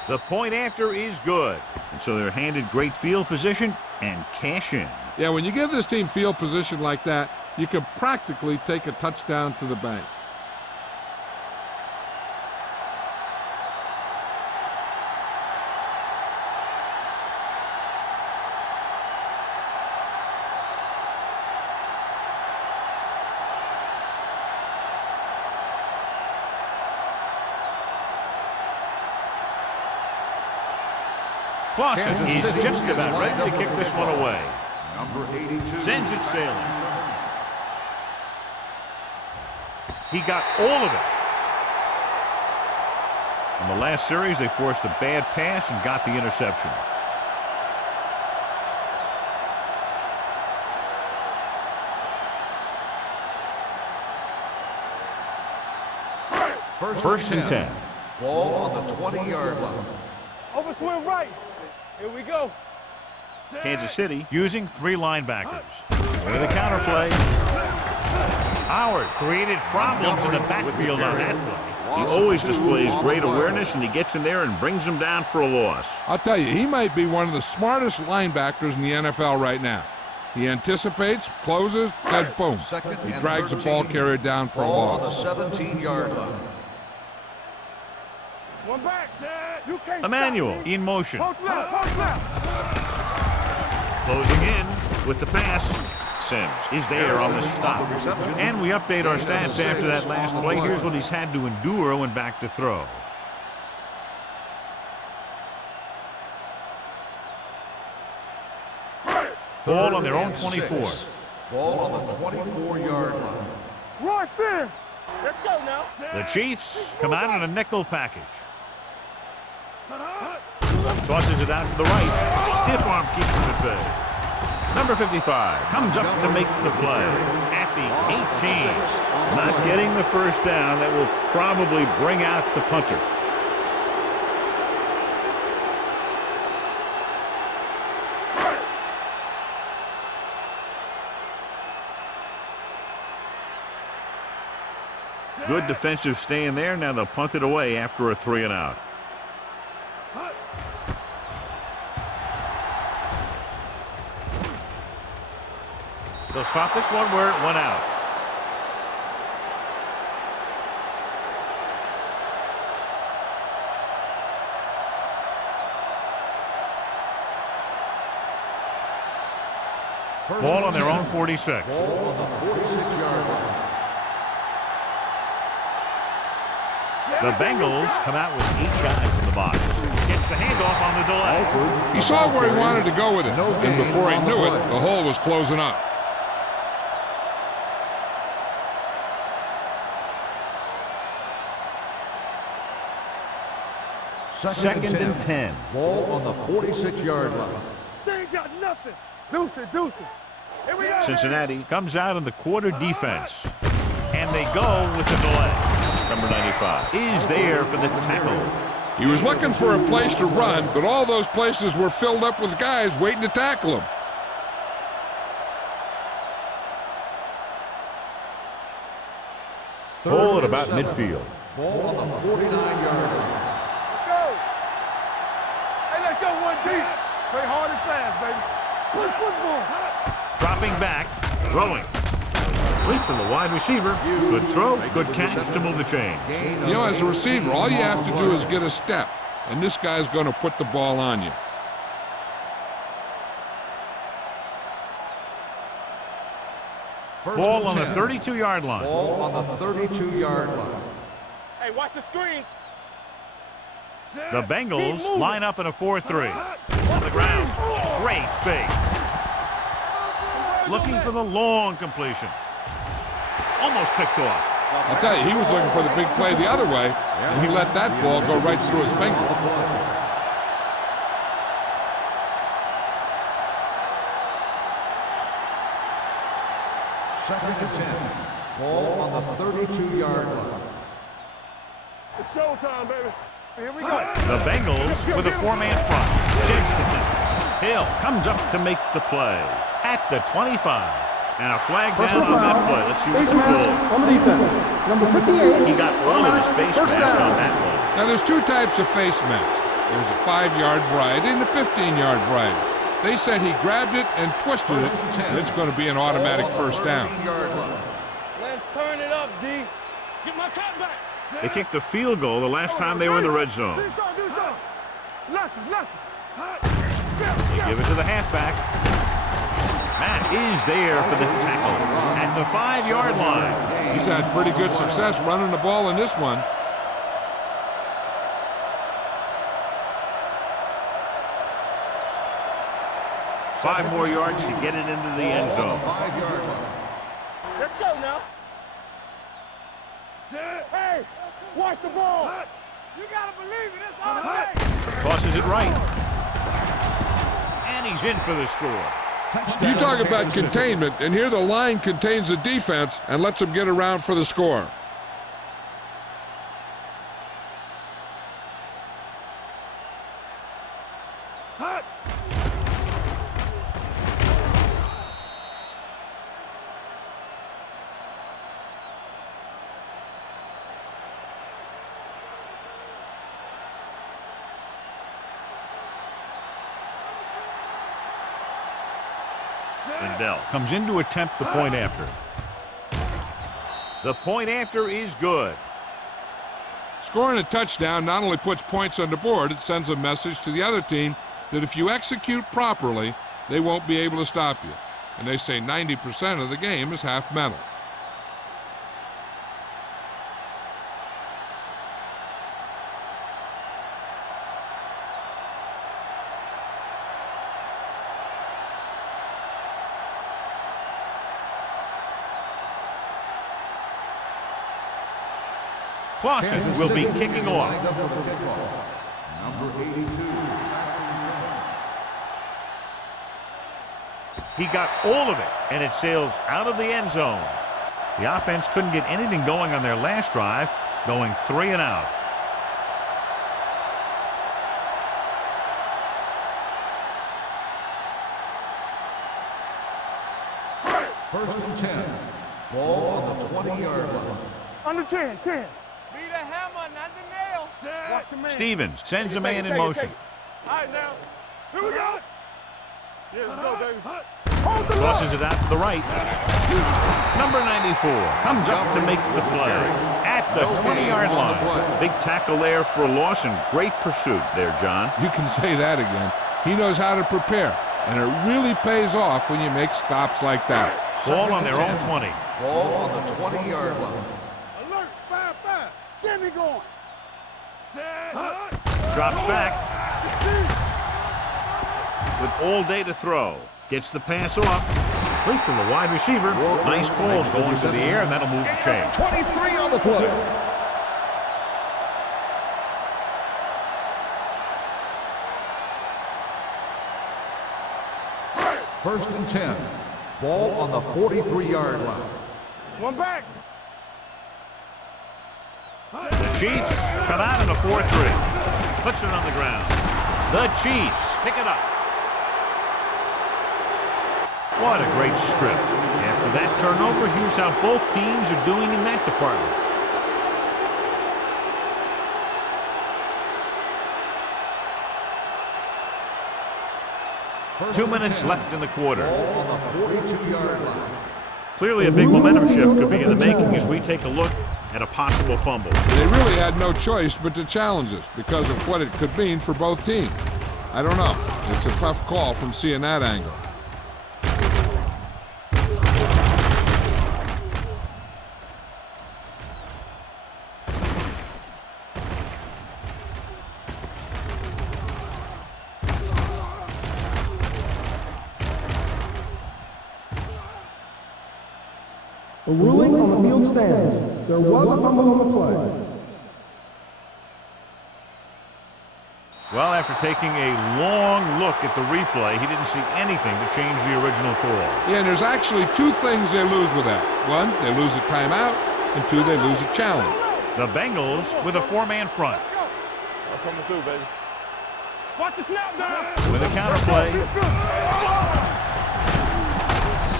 The point after is good. And so they're handed great field position and cash in. Yeah, when you give this team field position like that, you can practically take a touchdown to the bank. Clausen Kansas is City just is about lined ready to up kick for this the one kickoff. away. Number 82. Sends it sailing. He got all of it. In the last series, they forced a bad pass and got the interception. First and 10. Ball on the 20-yard line. Over swing right. Here we go. Kansas City using 3 linebackers. With a counterplay. Howard created problems in the backfield on that play. He always displays great awareness, and he gets in there and brings them down for a loss. I'll tell you, he might be one of the smartest linebackers in the NFL right now. He anticipates, closes, then boom. Second He and drags the 13. ball carrier down for a Ball on the loss. 17-yard line. One back. You can't Emmanuel stop me. in motion. Punch left, punch left. Closing in with the pass. Sims is there on the stop. And we update our stats after that last play. Here's what he's had to endure when back to throw. Ball on their own 24. Ball on the 24-yard line. Rush in. Let's go now. The Chiefs come out in a nickel package. Tosses it out to the right. Stiff arm keeps him at bay. Number 55 comes up to make the play at the 18. Not getting the first down. That will probably bring out the punter. Good defensive staying there. Now they'll punt it away after a 3 and out. They'll spot this one where it went out. Ball on their own 46. Ball on the 46-yard line. The Bengals come out with 8 guys in the box. Gets the handoff on the delay. He saw where he wanted to go with it, and before he knew it, the hole was closing up. Second and 10. Ball on the 46-yard line. They ain't got nothing. Deuce it, deuce it. Here we go. Cincinnati comes out in the quarter defense, and they go with the delay. Number 95 is there for the tackle. He was looking for a place to run, but all those places were filled up with guys waiting to tackle him. Ball at about midfield. Ball on the 49-yard line. Let's go. Hey, let's go one deep. Play hard and fast, baby. Play football. Dropping back, throwing. Complete to the wide receiver. Good throw, good catch to move the chains. You know, as a receiver, all you have to do is get a step, and this guy's going to put the ball on you. Ball on the 32-yard line. Ball on the 32-yard line. Hey, watch the screen. The Bengals line up in a 4-3. On the ground. Great fake. Looking for the long completion. Almost picked off. I'll tell you, he was looking for the big play the other way, and he let that ball go right through his finger. Second and 10. Ball on the 32-yard line. It's showtime, baby. Here we go. The Bengals with a 4-man front. Shakes the defense. Hill comes up to make the play at the 25. And a flag down Personal on that foul. play. Let's see what Face the mask call. on the defense. Number 58. He got all of his face First mask down. on that play. Now, there's two types of face masks. There's a 5-yard variety and a 15-yard variety. They said he grabbed it and twisted it, and it's going to be an automatic first down. Let's turn it up, D. Get my cut back. They kicked a field goal the last time they were in the red zone. Do something, do something. Lucky. They give it to the halfback. Matt is there for the tackle at the 5-yard line. He's had pretty good success running the ball in this one. Five more yards to get it into the end zone. 5-yard line. Let's go now. Hey, watch the ball. You gotta believe it. It's all day. Tosses it right. And he's in for the score. You talk about containment, and here the line contains the defense and lets them get around for the score. Lindell comes in to attempt the point after. The point after is good. Scoring a touchdown not only puts points on the board, it sends a message to the other team that if you execute properly, they won't be able to stop you. And they say 90% of the game is half mental. Clausen will be kicking off. Number 82. He got all of it, and it sails out of the end zone. The offense couldn't get anything going on their last drive, going 3 and out. First and 10. Ball on the 20-yard line. Under 10. Be the hammer, not the nail. Watch your man. Stevens sends a man in Take it, motion. take it. All right, now. Here we go. Yeah, let's go, baby. Crosses it out to the right. Number 94 comes up to make the play at the 20-yard line. Big tackle there for a loss and great pursuit there, John. You can say that again. He knows how to prepare, and it really pays off when you make stops like that. Ball on their own 20. Ball on the 20-yard line. Alert, 5-5. Get me going. Drops back. With all day to throw. Gets the pass off. Complete to the wide receiver. Nice call going to the air, and that'll move the chain. 23 on the play. First and 10. Ball on the 43-yard line. One back. The Chiefs come out in a 4-3. Puts it on the ground. The Chiefs pick it up. What a great strip. After that turnover, here's how both teams are doing in that department. First 2 and minutes 10. left in the quarter. Ball on the 42-yard line. Clearly a big momentum shift could be in the making as we take a look at a possible fumble. They really had no choice but to challenge us because of what it could mean for both teams. I don't know. It's a tough call from seeing that angle. A ruling on the field stands. There was a fumble on the play. Well, after taking a long look at the replay, he didn't see anything to change the original call. Yeah, and there's actually two things they lose with that. One, they lose a timeout, and two, they lose a challenge. The Bengals with a four-man front. I'm coming through, baby. Watch the snap down. With a counterplay.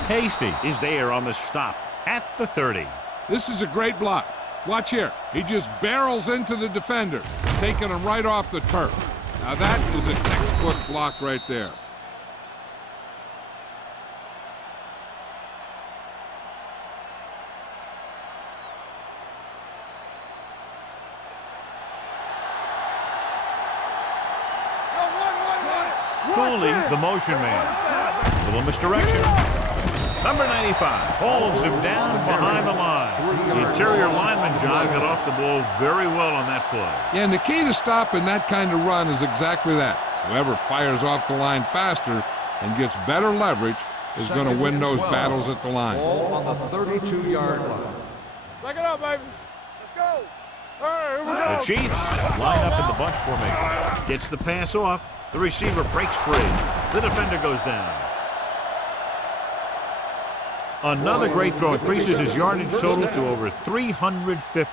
Hasty is there on the stop at the 30. This is a great block. Watch here. He just barrels into the defender, taking him right off the turf. Now that is a textbook block right there. Cooley, the motion man. Little misdirection. Number 95 holds him down behind the line. The interior lineman, John, got off the ball very well on that play. Yeah, and the key to stopping that kind of run is exactly that. Whoever fires off the line faster and gets better leverage is going to win those battles at the line. Ball on the 32-yard line. Back it up, baby. Let's go. All right, here we go. The Chiefs line up in the bunch formation. Gets the pass off. The receiver breaks free. The defender goes down. Another great throw increases his yardage total to over 350.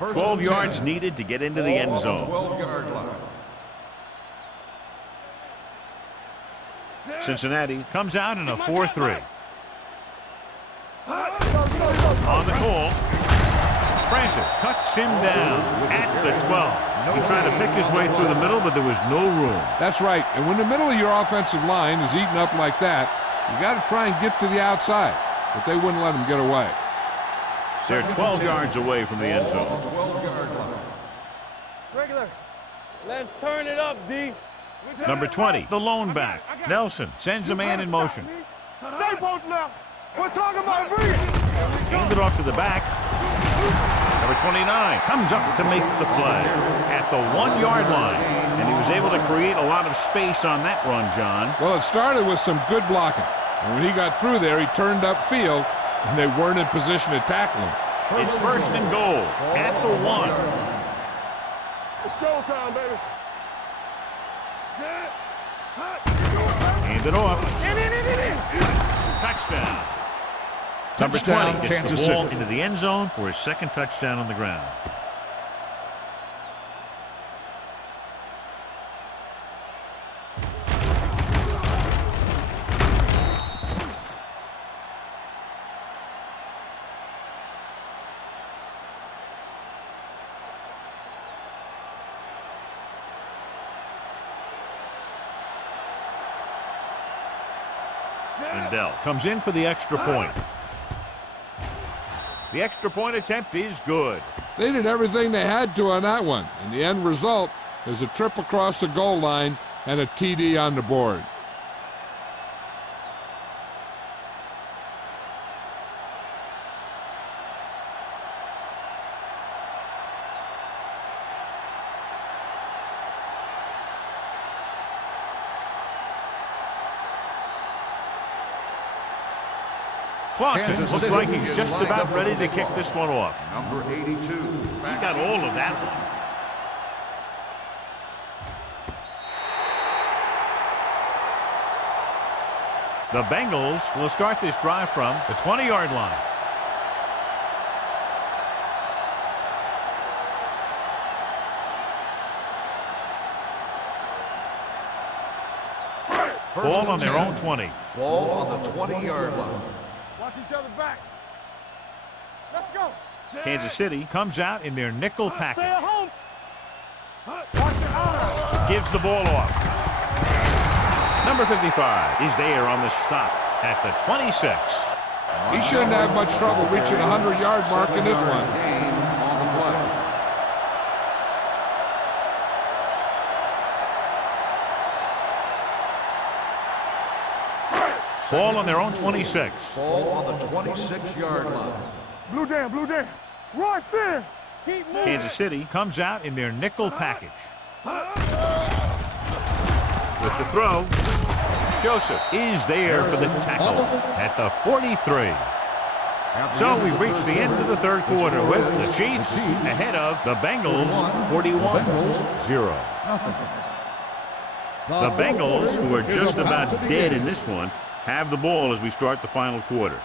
First 12 and yards 10. needed to get into the end Ball on the zone. 12-yard line. Cincinnati comes out in a 4-3. On the call, Francis cuts him down at the 12. He tried to pick his way through the middle, but there was no room. That's right. And when the middle of your offensive line is eaten up like that, you got to try and get to the outside. But they wouldn't let him get away. They're 12 yards away from the end Ball on zone. the 12-yard line. Regular. Let's turn it up, D. Number 20, the lone back. Nelson sends a man in motion. Stay both now. We're talking about breathing. Handed off to the back. Number 29 comes up to make the play at the 1-yard line. And he was able to create a lot of space on that run, John. Well, it started with some good blocking. And when he got through there, he turned upfield, and they weren't in position to tackle him. It's first and goal at the 1. It's showtime, baby. Handed off. Touchdown. Number 20 gets Kansas the ball City. into the end zone for his second touchdown on the ground. Lindell comes in for the extra point. The extra point attempt is good. They did everything they had to on that one, and the end result is a trip across the goal line and a TD on the board. Clausen Kansas looks City like he's is just lined about up ready for to the kick kickoff. this one off. Number 82. He got all of that one. The Bengals will start this drive from the 20-yard line. Ball on their own 20. Ball on the 20-yard line. Watch each other back. Let's go. Kansas City comes out in their nickel Stay package. at home. Watch your eyes. Gives the ball off. Number 55 is there on the stop at the 26. He shouldn't have much trouble reaching the 100-yard mark in this one. Gain on the play. Ball on their own 26. Ball on the 26-yard line. Blue down, blue down. Rush in. Keep moving. Kansas City comes out in their nickel package. With the throw, Joseph is there for the tackle at the 43. So we've reached the end of the third quarter with the Chiefs ahead of the Bengals 41-0. The Bengals, who are just about dead in this one, have the ball as we start the final quarter.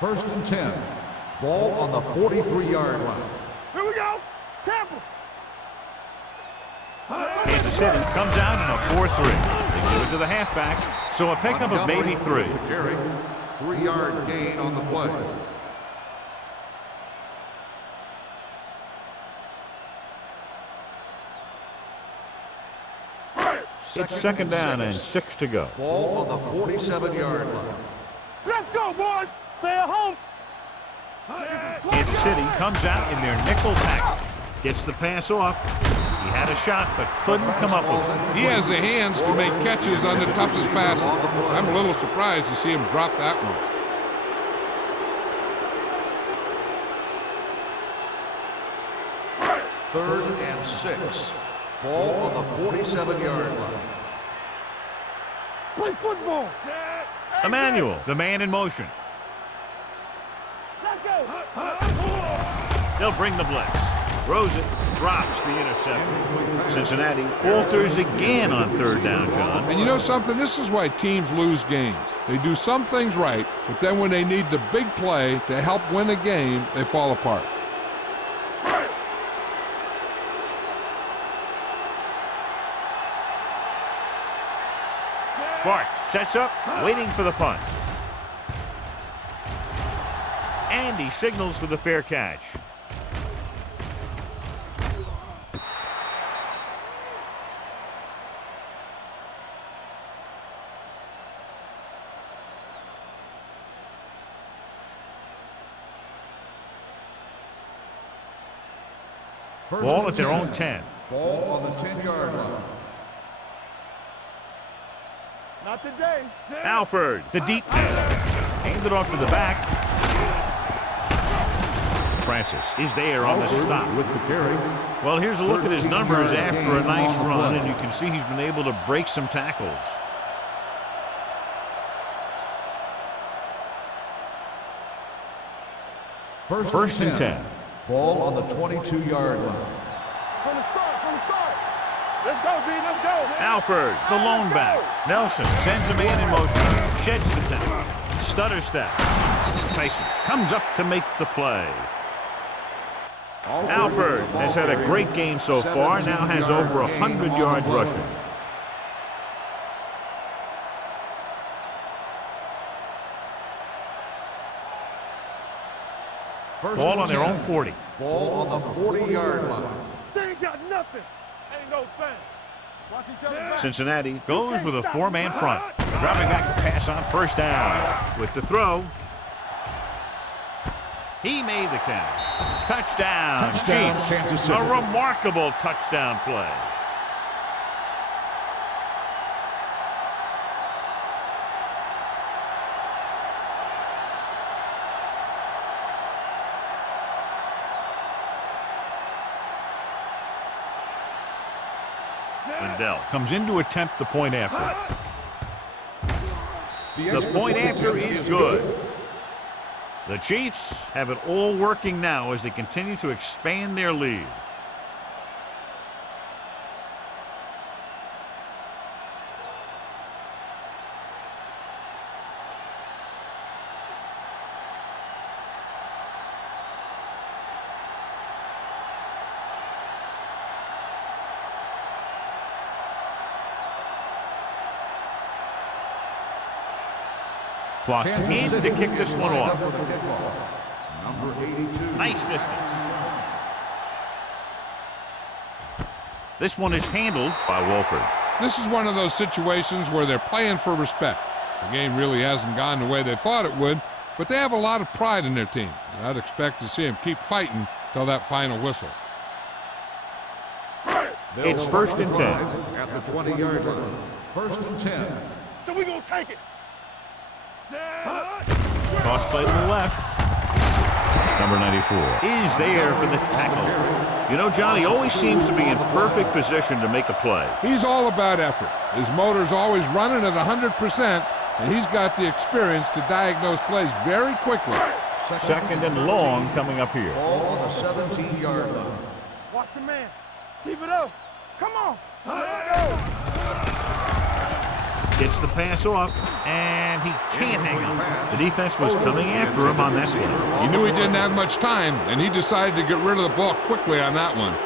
1st and 10. Ball on the 43-yard line. Here we go. Tampa. Kansas City comes out in a 4-3. They give it to the halfback, so a pickup of maybe 3. Carry. 3-yard gain on the play. It's second down and 6 to go. Ball on the 47-yard line. Let's go, boys. Stay at home. Kansas City comes out in their nickel package. Gets the pass off. He had a shot but couldn't come up with it. He has the hands to make catches on the toughest passes. I'm a little surprised to see him drop that one. Third and 6. Ball on the 47-yard line. Play football. Emmanuel, the man in motion. Let's go. They'll bring the blitz. Throws it, drops the interception. Cincinnati falters again on third down, John. And you know something? This is why teams lose games. They do some things right, but then when they need the big play to help win a game, they fall apart. Sparks sets up, waiting for the punt. And he signals for the fair catch. Ball at their own 10. Ball on the 10-yard line. Not today. Alford, the deep man. Handed off to the back. Francis is there on the stop. With the carry. Well, here's a look at his numbers after a nice run, and you can see he's been able to break some tackles. First and 10. Ball on the 22-yard line. From the start. Let's go, D. Let's go. Alford, the lone back. Nelson sends a man in motion. Sheds the tackle. Stutter step. Tyson comes up to make the play. Alford has had a great game so far, now has over 100 yards rushing. Ball on their own 40. Ball on the 40-yard line. They ain't got nothing. Ain't no thing. Watch each other back. Cincinnati goes with a four-man front. Dropping back to pass on first down. With the throw. He made the catch. Touchdown, Touchdown, Chiefs. Kansas City. A remarkable touchdown play. Lindell comes in to attempt the point after. The point after is good. The Chiefs have it all working now as they continue to expand their lead. Floss in to kick this one off. Number 82. Nice distance. This one is handled by Wolford. This is one of those situations where they're playing for respect. The game really hasn't gone the way they thought it would, but they have a lot of pride in their team. And I'd expect to see them keep fighting till that final whistle. It's 1st and 10. At the 20-yard line. 1st and 10. So we gonna take it. Cross play to the left. Number 94 is there for the tackle. You know, John, he always seems to be in perfect position to make a play. He's all about effort. His motor's always running at 100%, and he's got the experience to diagnose plays very quickly. Second and long coming up here. Ball on the 17-yard line. Watch the man. Keep it up. Come on. Let's go. Gets the pass off, and he can't hang on. The defense was coming after him on that one. He knew he didn't have much time, and he decided to get rid of the ball quickly on that one.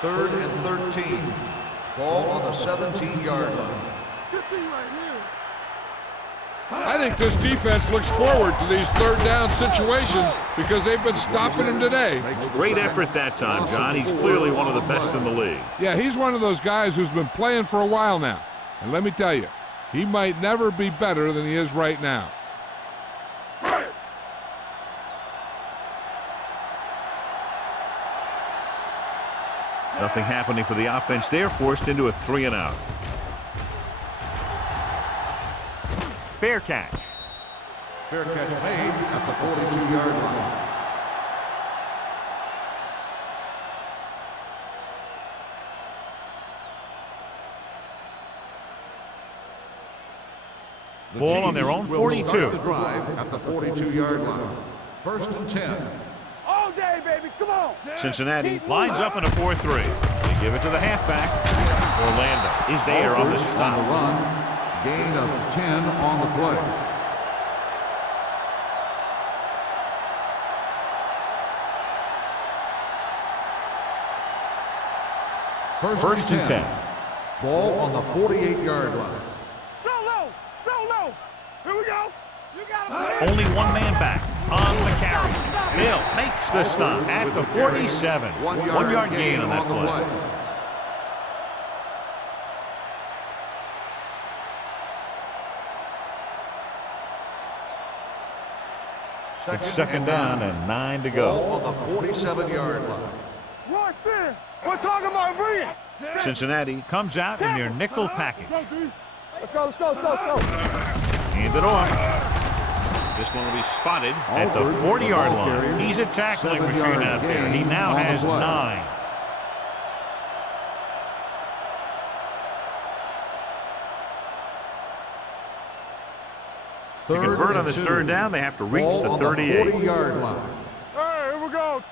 Third and 13. Ball on the 17-yard line. Good thing right here. I think this defense looks forward to these third down situations because they've been stopping him today. Great effort that time, John. He's clearly one of the best in the league. Yeah, he's one of those guys who's been playing for a while now. And let me tell you, he might never be better than he is right now. Nothing happening for the offense there, forced into a 3-and-out. Fair catch. Fair catch made at the 42-yard line. Ball on their own 42. The drive at the 42-yard line. 1st and 10. All day, baby. Come on. Cincinnati lines up in a 4-3. They give it to the halfback. Orlando is there on the On the stop. run. Gain of 10 on the play. First and 10. Ball on the 48-yard line. Solo. Solo. Here we go. You got him. Only one man back on the carry. Bill makes the stop at the 47. 1 yard gain on that play. It's second down and 9 to go. Ball on the 47-yard line. Rush in. We're talking about bringing. Cincinnati comes out in their nickel package. Let's go. Let's go. Let's go. Let's go. Hand it off. This one will be spotted at the 40-yard line. He's a tackling machine out there. He now has 9. To convert on this third down, they have to reach the 38. 40-yard line. Hey, here we go.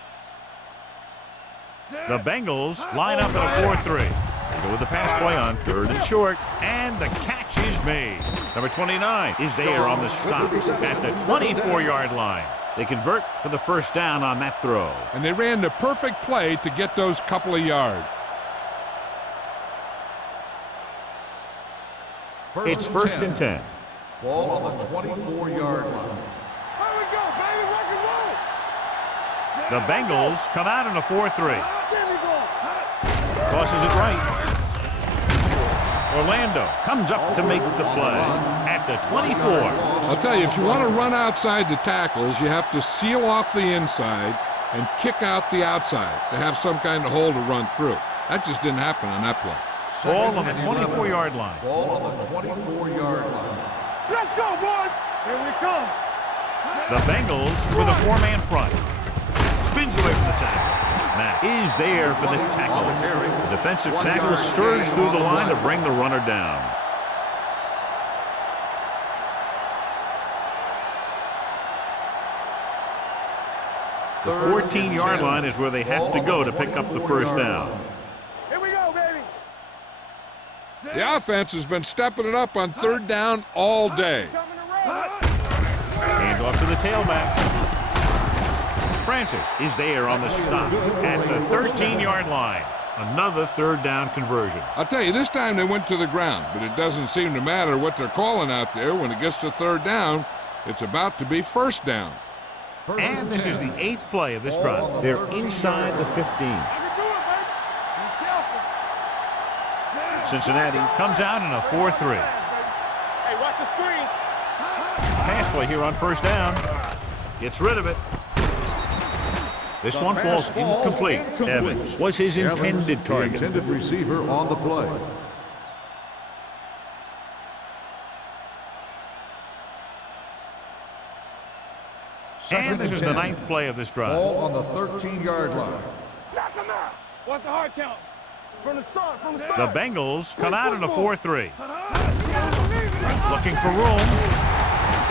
The Bengals line up in a 4-3. They go with the pass play on 3rd and short, and the catch is made. Number 29 is there on the stop at the 24-yard line. They convert for the first down on that throw. And they ran the perfect play to get those couple of yards. It's 1st and 10. Ball on the 24-yard line. Here we go, baby. Rock and roll. The Bengals come out in a 4-3. There we go. Tosses it right. Orlando comes up to make the play at at the 24. I'll tell you, if you want to run outside the tackles, you have to seal off the inside and kick out the outside to have some kind of hole to run through. That just didn't happen on that play. Ball on the 24-yard line. Ball on the 24-yard line. Let's go, boys. Here we come. The Bengals with a four-man front. Spins away from the tackle. Mack is there for the tackle. The defensive tackle stirs through the line to bring the runner down. The 14-yard line is where they have to go to pick up the first down. Here we go, baby. The offense has been stepping it up on third down all day. Coming around. Hand off to the tailback. Francis is there on the stop at the 13-yard line. Another third down conversion. I'll tell you, this time they went to the ground, but it doesn't seem to matter what they're calling out there. When it gets to third down, it's about to be first down. And this is the 8th play of this drive. They're inside the 15. I can do it, baby. Be careful. Cincinnati comes out in a 4-3. Hey, watch the screen. Pass play here on first down. Gets rid of it. This one falls incomplete. Evans was his intended target. The intended receiver on the play. And this is the 9th play of this drive. Ball on the 13-yard line. Knock him out. What's the hard count? From the start, from the The start. Bengals come out in a 4-3. Looking for room.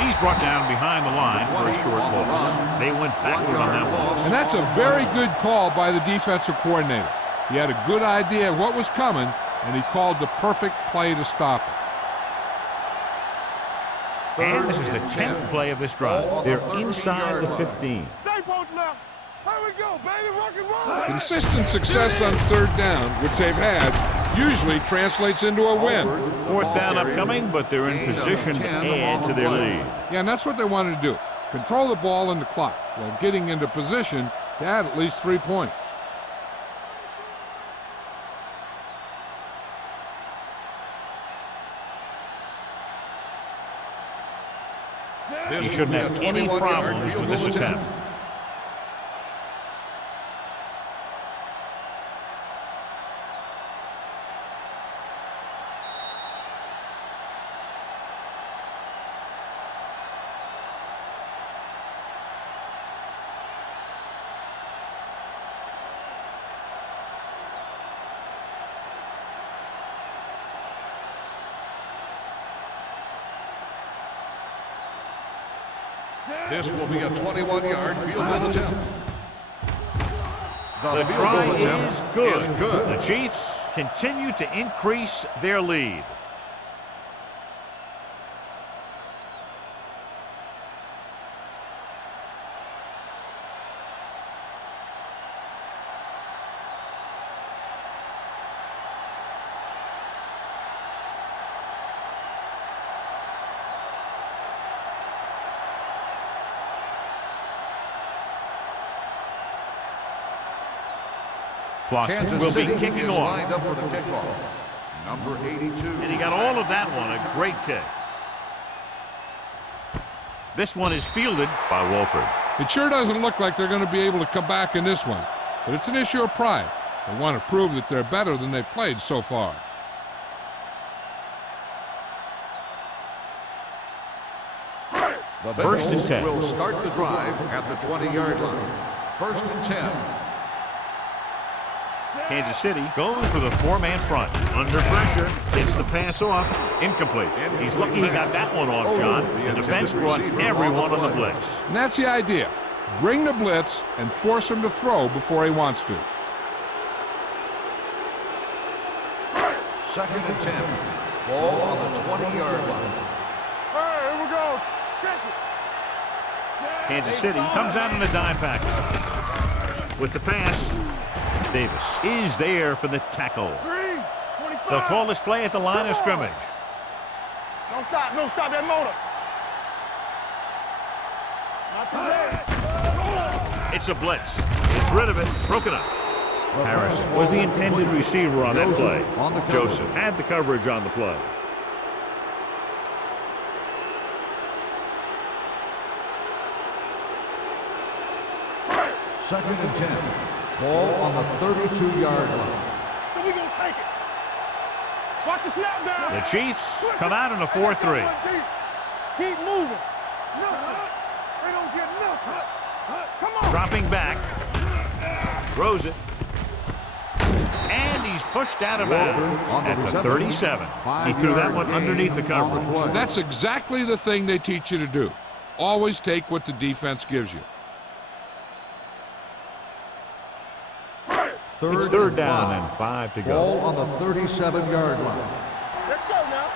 He's brought down behind the line for a short loss. They went backward on that one. And that's a very good call by the defensive coordinator. He had a good idea of what was coming, and he called the perfect play to stop it. And this is the 10th play of this drive. They're inside the 15. Stay posted now. Here we go, baby. Rock and roll. Consistent success on third down, which they've had, usually translates into a win. Fourth down upcoming, but they're in position to add to their lead. Yeah, and that's what they wanted to do. Control the ball and the clock while getting into position to add at least 3 points. He shouldn't have any problems with this attempt. This will be a 21-yard field goal attempt. The field try goal attempt is good. is good. The Chiefs continue to increase their lead. Clausen Kansas will be City kicking is off. lined up for the kickoff. Number 82. And he got all of that one, a great kick. This one is fielded by Wolford. It sure doesn't look like they're going to be able to come back in this one, but it's an issue of pride. They want to prove that they're better than they've played so far. The First and Bengals 10. will start the drive at the 20-yard line. First and 10. Kansas City goes with a four-man front. Under pressure, gets the pass off. Incomplete. He's lucky he got that one off, John. The defense brought everyone on the blitz. And that's the idea. Bring the blitz and force him to throw before he wants to. Second and 10. Ball on the 20-yard line. Hey, here we go. Check it. Kansas City comes out in a dime package. With the pass, Davis is there for the tackle. 3, 25. They'll call this play at the line of scrimmage. Don't stop. Don't stop that motor. Not today. It's a blitz. It's rid of it. Broken up. Harris was the intended receiver on that play. Joseph had the coverage on the play. Second and 10. Ball on the 32-yard line. So we gonna take it. Watch the snap down. The Chiefs come out in a 4-3. Keep moving. Nothing. They don't get nothing. Come on. Dropping back. Throws it. And he's pushed out of bounds at the 37. He threw that one underneath the coverage. That's exactly the thing they teach you to do. Always take what the defense gives you. It's third down and 5 to go. Ball on the 37-yard line. Let's go now.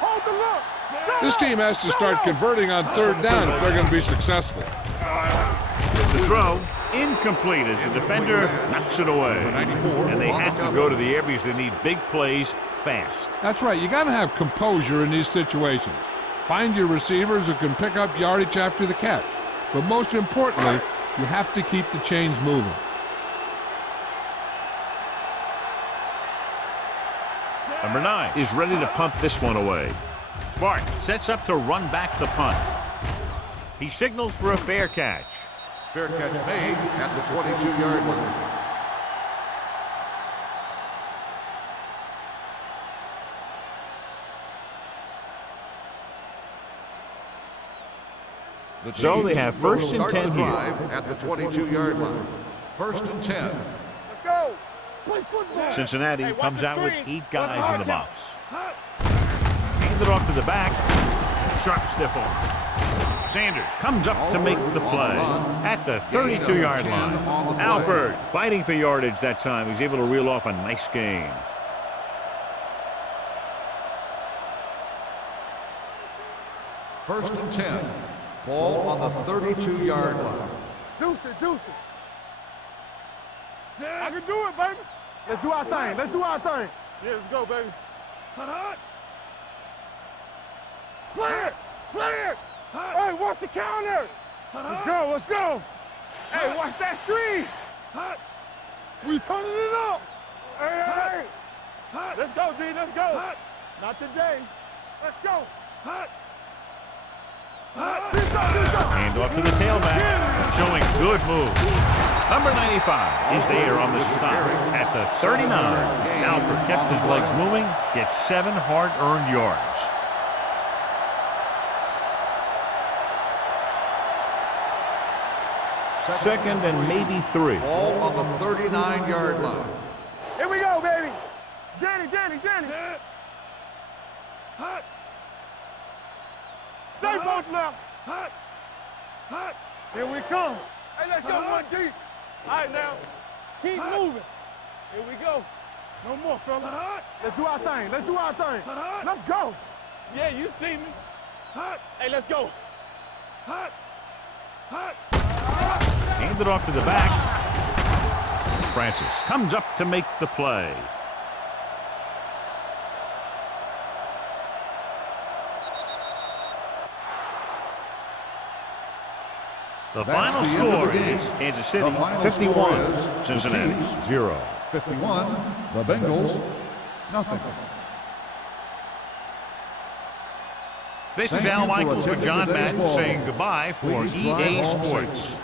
Hold the look. This team has to start converting on third down if they're going to be successful. The throw incomplete as the defender knocks it away. And they have to go to the air because they need big plays fast. That's right. You got to have composure in these situations. Find your receivers who can pick up yardage after the catch. But most importantly, you have to keep the chains moving. Number 9 is ready to punt this one away. Smart sets up to run back the punt. He signals for a fair catch. Fair catch made at the 22-yard line. So they have first and 10 here. At the 22-yard line. First and 10. Let's go. Play football. Cincinnati comes out with 8 guys in the box. Hand it off to the back. Sharp stiff arm. Sanders comes up to make the play at the 32-yard line. Alford fighting for yardage that time. He's able to reel off a nice gain. First and 10. Ball on the 32-yard line. Deuce it. I can do it, baby. Let's do our thing. Yeah, let's go, baby. Play it. Hey, watch the counter. Let's go. Hey, watch that screen. We turning it up. Hey. Let's go, D. Let's go. Not today. Let's go. Hand off to the tailback, showing good move. Number 95 is there on the stop at the 39. Alford kept his legs moving, gets 7 hard-earned yards. Second and maybe 3. Ball on the 39-yard line. Here we go, baby. Danny. Stay both left. Here we come. Hey, let's go one deep. All right, now. Keep moving. Here we go. No more, fella. Let's do our thing. Let's go. Yeah, you see me. Hey, let's go. Hand it off to the back. Francis comes up to make the play. The final score is Kansas City 51, Cincinnati 0. 51, the Bengals, nothing. This is Al Michaels with John Madden saying goodbye for EA Sports.